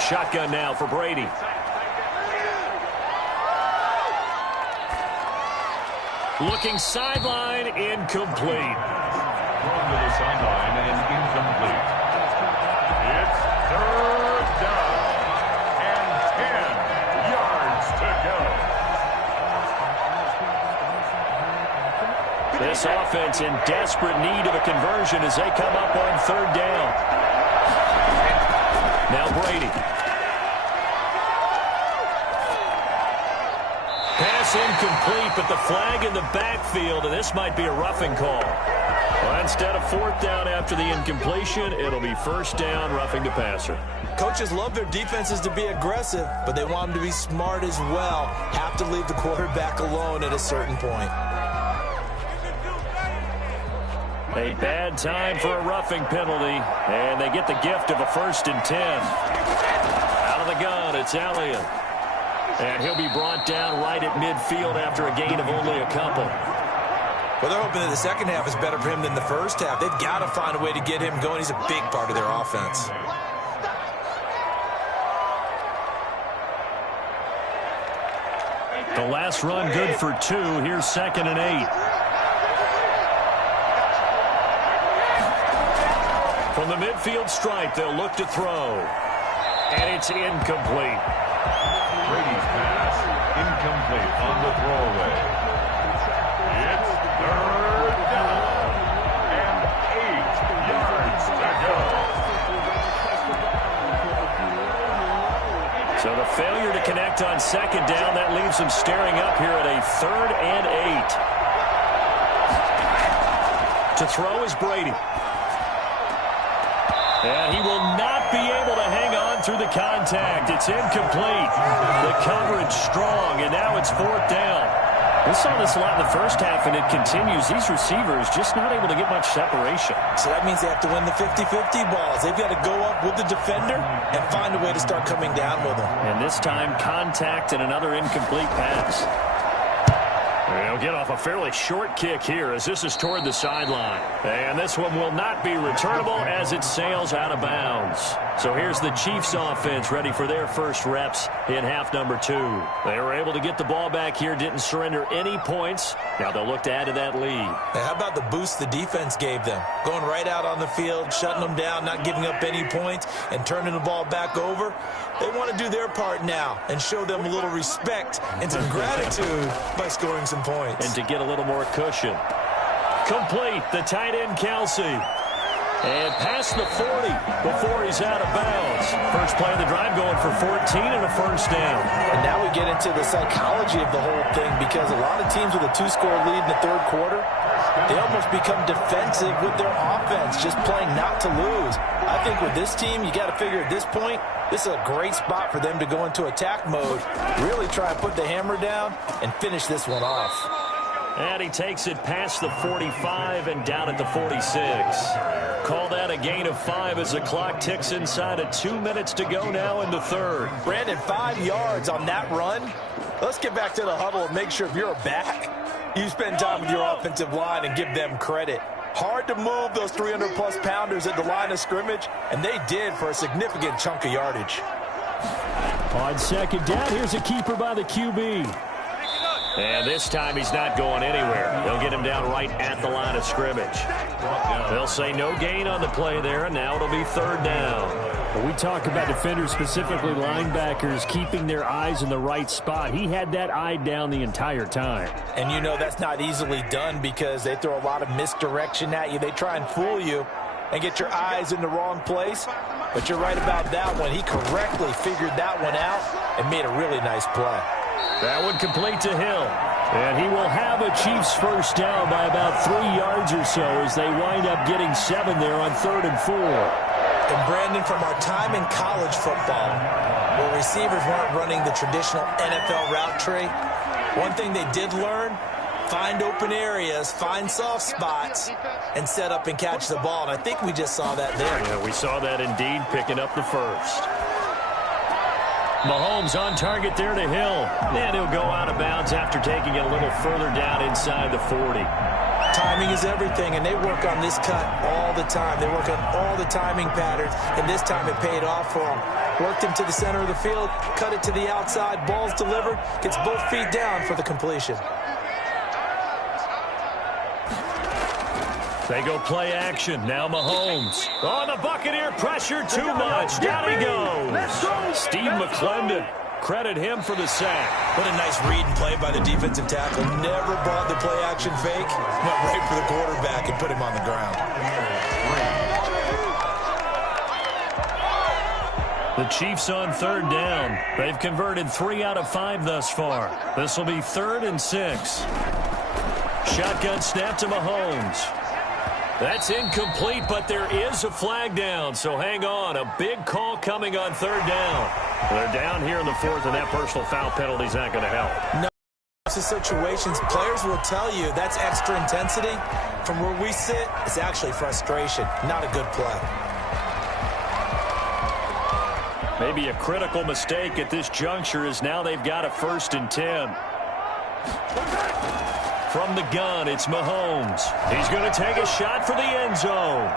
Shotgun now for Brady. Looking sideline, incomplete. Thrown to the sideline and incomplete. It's 3rd down and 10 yards to go. This offense in desperate need of a conversion as they come up on 3rd down. Now Brady. Pass incomplete, but the flag in the backfield, and this might be a roughing call. Well, instead of 4th down after the incompletion, it'll be 1st down, roughing the passer. Coaches love their defenses to be aggressive, but they want them to be smart as well. Have to leave the quarterback alone at a certain point. A bad time for a roughing penalty, and they get the gift of a 1st and 10. Out of the gun, it's Elliott. And he'll be brought down right at midfield after a gain of only a couple. Well, they're hoping that the second half is better for him than the first half. They've got to find a way to get him going. He's a big part of their offense. The last run good for 2. Here's 2nd and 8. From the midfield stripe, they'll look to throw. And it's incomplete. Brady's pass incomplete on the throwaway. It's 3rd down and 8 yards to go. So the failure to connect on 2nd down, that leaves them staring up here at a 3rd and 8. To throw is Brady. And he will not be able to hang on through the contact. It's incomplete. The coverage strong, and now it's 4th down. We saw this a lot in the first half, and it continues. These receivers just not able to get much separation. So that means they have to win the 50-50 balls. They've got to go up with the defender and find a way to start coming down with them. And this time, contact and another incomplete pass. They'll get off a fairly short kick here as this is toward the sideline. And this one will not be returnable as it sails out of bounds. So here's the Chiefs offense ready for their first reps in half number 2. They were able to get the ball back here, didn't surrender any points. Now they'll look to add to that lead. Hey, how about the boost the defense gave them? Going right out on the field, shutting them down, not giving up any points, and turning the ball back over. They want to do their part now and show them a little respect and some gratitude by scoring some points. And to get a little more cushion. Complete, the tight end Kelsey. And past the 40 before he's out of bounds. First play of the drive going for 14 and a 1st down. And now we get into the psychology of the whole thing, because a lot of teams with a 2-score lead in the 3rd quarter, they almost become defensive with their offense, just playing not to lose. I think with this team, you got to figure at this point, this is a great spot for them to go into attack mode, really try and put the hammer down and finish this one off. And he takes it past the 45 and down at the 46. Call that a gain of 5 as the clock ticks inside of 2 minutes to go now in the 3rd. Brandon, 5 yards on that run. Let's get back to the huddle and make sure if you're a back, you spend time with your offensive line and give them credit. Hard to move those 300-plus pounders at the line of scrimmage, and they did for a significant chunk of yardage. On second down, here's a keeper by the QB. And this time he's not going anywhere. They'll get him down right at the line of scrimmage. They'll say no gain on the play there, and now it'll be third down. When we talk about defenders, specifically linebackers, keeping their eyes in the right spot, he had that eye down the entire time. And you know that's not easily done because they throw a lot of misdirection at you. They try and fool you and get your eyes in the wrong place. But you're right about that one. He correctly figured that one out and made a really nice play. That one complete to Hill. And he will have a Chiefs first down by about 3 yards or so as they wind up getting 7 there on 3rd and 4. And Brandon, from our time in college football, where receivers weren't running the traditional NFL route tree, one thing they did learn, find open areas, find soft spots, and set up and catch the ball. And I think we just saw that there. Yeah, we saw that indeed, picking up the first. Mahomes on target there to Hill. And he'll go out of bounds after taking it a little further down inside the 40. Timing is everything, and they work on this cut all the time. They work on all the timing patterns, and this time it paid off for them. Worked him to the center of the field, cut it to the outside, ball's delivered, gets both feet down for the completion. They go play action. Now Mahomes. Oh, the Buccaneer pressure too much. Down he goes. Steve McClendon. Credit him for the sack. What a nice read and play by the defensive tackle. Never brought the play action fake. Went right for the quarterback and put him on the ground. The Chiefs on 3rd down. They've converted 3 out of 5 thus far. This will be 3rd and 6. Shotgun snap to Mahomes. That's incomplete, but there is a flag down, so hang on. A big call coming on 3rd down. They're down here in the 4th, and that personal foul penalty is not going to help. No. Situations, players will tell you that's extra intensity. From where we sit, it's actually frustration, not a good play. Maybe a critical mistake at this juncture is now they've got a 1st and 10. From the gun, it's Mahomes. He's going to take a shot for the end zone.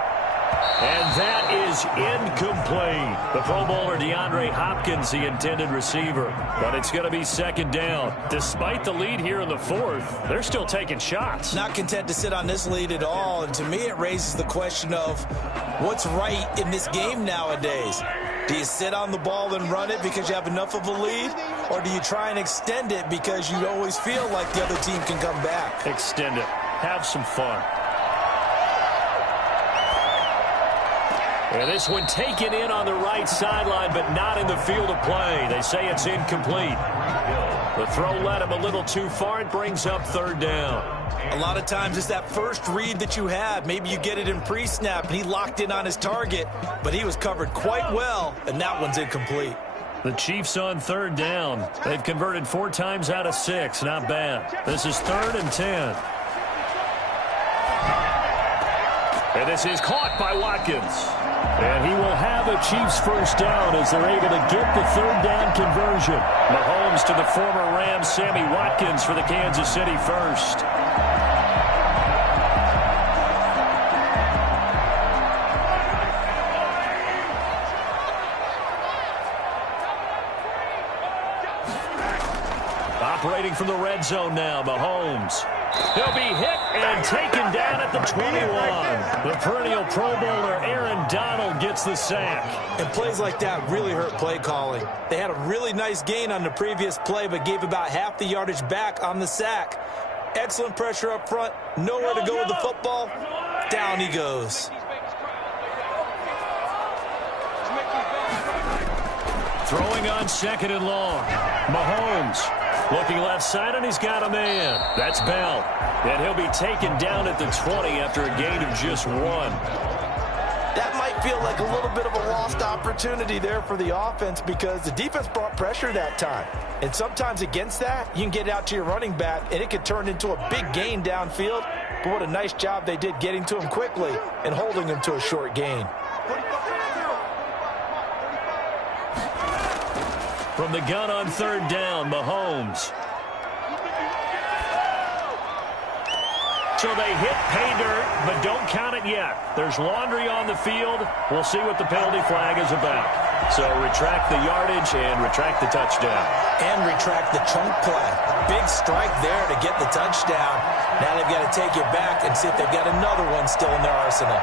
And that is incomplete. The Pro Bowler DeAndre Hopkins, the intended receiver. But it's going to be 2nd down. Despite the lead here in the 4th, they're still taking shots. Not content to sit on this lead at all. And to me, it raises the question of what's right in this game nowadays. Do you sit on the ball and run it because you have enough of a lead? Or do you try and extend it because you always feel like the other team can come back? Extend it. Have some fun. And this one taken in on the right sideline, but not in the field of play. They say it's incomplete. The throw led him a little too far. It brings up 3rd down. A lot of times it's that first read that you have. Maybe you get it in pre-snap, and he locked in on his target, but he was covered quite well, and that one's incomplete. The Chiefs on 3rd down. They've converted 4 times out of 6. Not bad. This is 3rd and 10. And this is caught by Watkins. And he will have a Chiefs first down as they're able to get the 3rd down conversion. Mahomes to the former Rams, Sammy Watkins for the Kansas City first. Operating from the red zone now, Mahomes. He'll be hit and taken down at the 21. The perennial Pro Bowler Aaron Donald gets the sack. And plays like that really hurt play calling. They had a really nice gain on the previous play, but gave about half the yardage back on the sack. Excellent pressure up front. Nowhere to go with the football. Down he goes. Throwing on 2nd and long. Mahomes. Looking left side, and he's got a man. That's Bell. And he'll be taken down at the 20 after a gain of just 1. That might feel like a little bit of a lost opportunity there for the offense because the defense brought pressure that time. And sometimes against that, you can get out to your running back, and it could turn into a big gain downfield. But what a nice job they did getting to him quickly and holding him to a short gain. From the gun on 3rd down, Mahomes. So they hit pay dirt, but don't count it yet. There's laundry on the field. We'll see what the penalty flag is about. So retract the yardage and retract the touchdown. And retract the chunk play. Big strike there to get the touchdown. Now they've got to take it back and see if they've got another one still in their arsenal.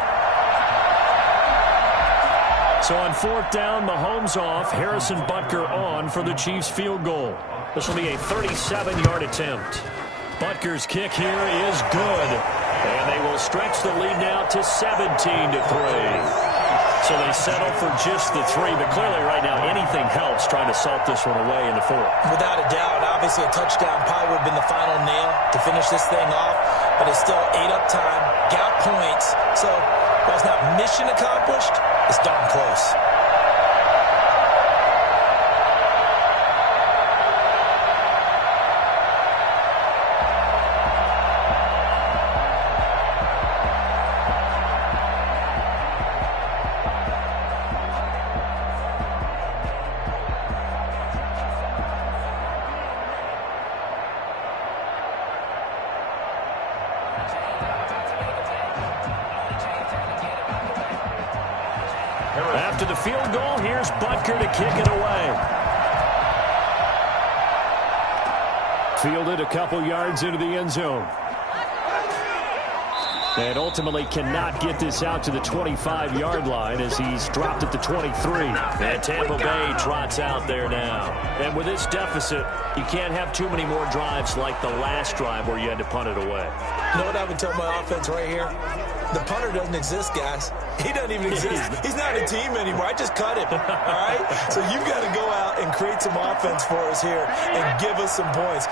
So on fourth down, Mahomes off, Harrison Butker on for the Chiefs field goal. This will be a 37-yard attempt. Butker's kick here is good. And they will stretch the lead now to 17-3. So they settle for just the 3, but clearly right now anything helps trying to salt this one away in the 4th. Without a doubt, obviously a touchdown probably would have been the final nail to finish this thing off, but it's still 8 up time, got points. So while it's not mission accomplished, it's darn close. After the field goal, here's Butker to kick it away. Fielded a couple yards into the end zone. And ultimately cannot get this out to the 25-yard line as he's dropped at the 23. And Tampa Bay trots out there now. And with this deficit, you can't have too many more drives like the last drive where you had to punt it away. You know what I would tell my offense right here? The punter doesn't exist, guys. He doesn't even exist. He's not a team anymore. I just cut him, all right? So you've got to go out and create some offense for us here and give us some points.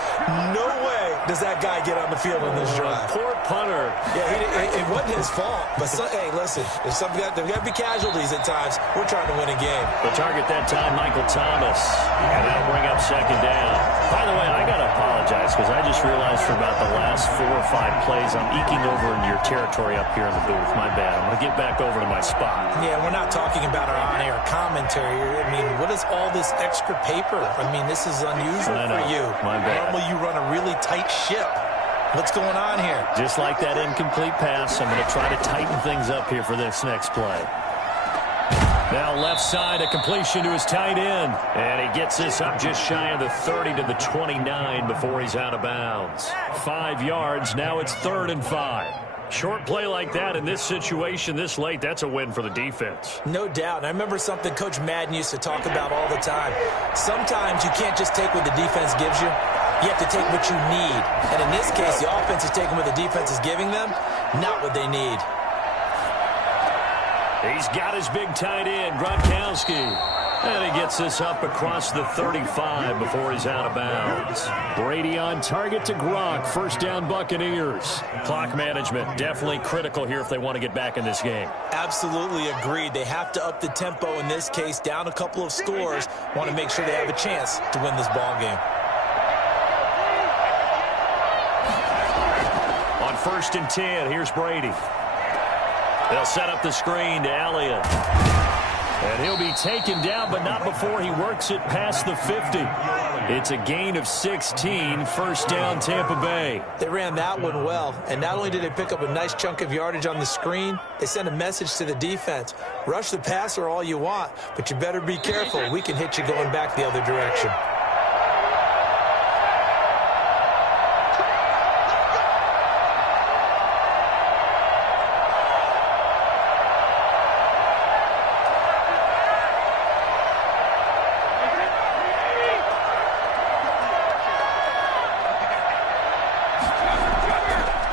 No way does that guy get on the field on this drive. Poor punter. Yeah, it wasn't his fault. But, hey, listen, there's got to be casualties at times. We're trying to win a game. The target that time, Michael Thomas. And that'll bring up second down. By the way, I got to apologize because I just realized for about the last 4 or 5 plays, I'm eking over into your territory up here in the booth. My bad. I'm going to get back over to my spot. Yeah, we're not talking about our on-air commentary. I mean, what is all this extra paper? I mean, this is unusual for you. My bad. Normally you run a really tight ship. What's going on here? Just like that incomplete pass, I'm going to try to tighten things up here for this next play. Now left side, a completion to his tight end. And he gets this up just shy of the 30 to the 29 before he's out of bounds. 5 yards, now it's 3rd and 5. Short play like that in this situation this late, that's a win for the defense. No doubt. I remember something Coach Madden used to talk about all the time. Sometimes you can't just take what the defense gives you. You have to take what you need. And in this case, the offense is taking what the defense is giving them, not what they need. He's got his big tight end, Gronkowski. And he gets this up across the 35 before he's out of bounds. Brady on target to Gronk. First down, Buccaneers. Clock management definitely critical here if they want to get back in this game. Absolutely agreed. They have to up the tempo in this case, down a couple of scores. Want to make sure they have a chance to win this ball game. On 1st and 10, here's Brady. They'll set up the screen to Elliott. And he'll be taken down, but not before he works it past the 50. It's a gain of 16, first down Tampa Bay. They ran that one well, and not only did they pick up a nice chunk of yardage on the screen, they sent a message to the defense. Rush the passer all you want, but you better be careful. We can hit you going back the other direction.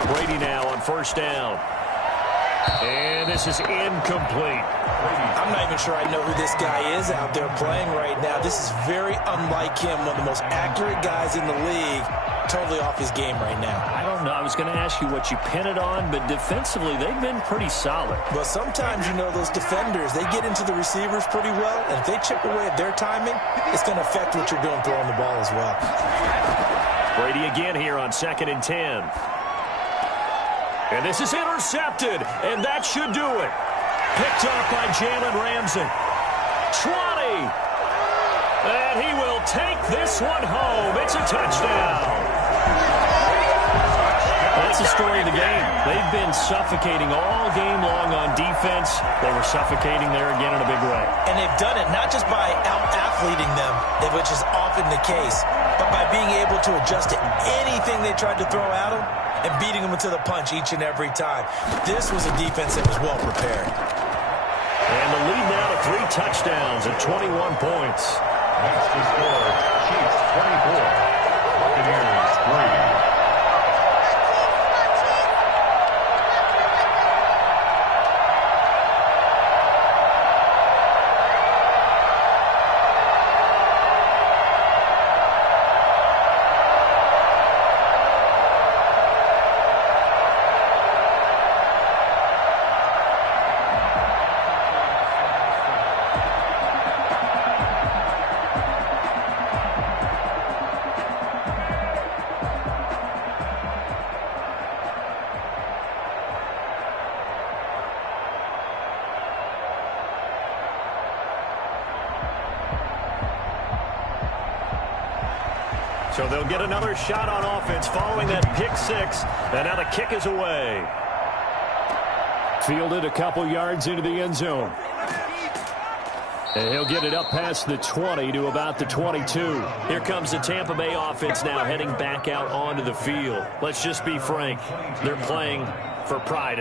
Brady now on first down. And this is incomplete. I'm not even sure I know who this guy is out there playing right now. This is very unlike him, one of the most accurate guys in the league. Totally off his game right now. I don't know. I was going to ask you what you pin it on, but defensively, they've been pretty solid. Well, sometimes, you know, those defenders, they get into the receivers pretty well, and if they chip away at their timing, it's going to affect what you're doing throwing the ball as well. Brady again here on 2nd and 10. And this is intercepted, and that should do it. Picked off by Jalen Ramsey. 20. And he will take this one home. It's a touchdown. A That's the story of the game. They've been suffocating all game long on defense. They were suffocating there again in a big way. And they've done it not just by out-athleting them, which is often the case, but by being able to adjust to anything they tried to throw at them and beating them to the punch each and every time. This was a defense that was well prepared. And the lead now to 3 touchdowns at 21 points. Next to score, Chiefs 24, Buccaneers 3. So they'll get another shot on offense following that pick 6. And now the kick is away. Fielded a couple yards into the end zone. And he'll get it up past the 20 to about the 22. Here comes the Tampa Bay offense now heading back out onto the field. Let's just be frank. They're playing for pride.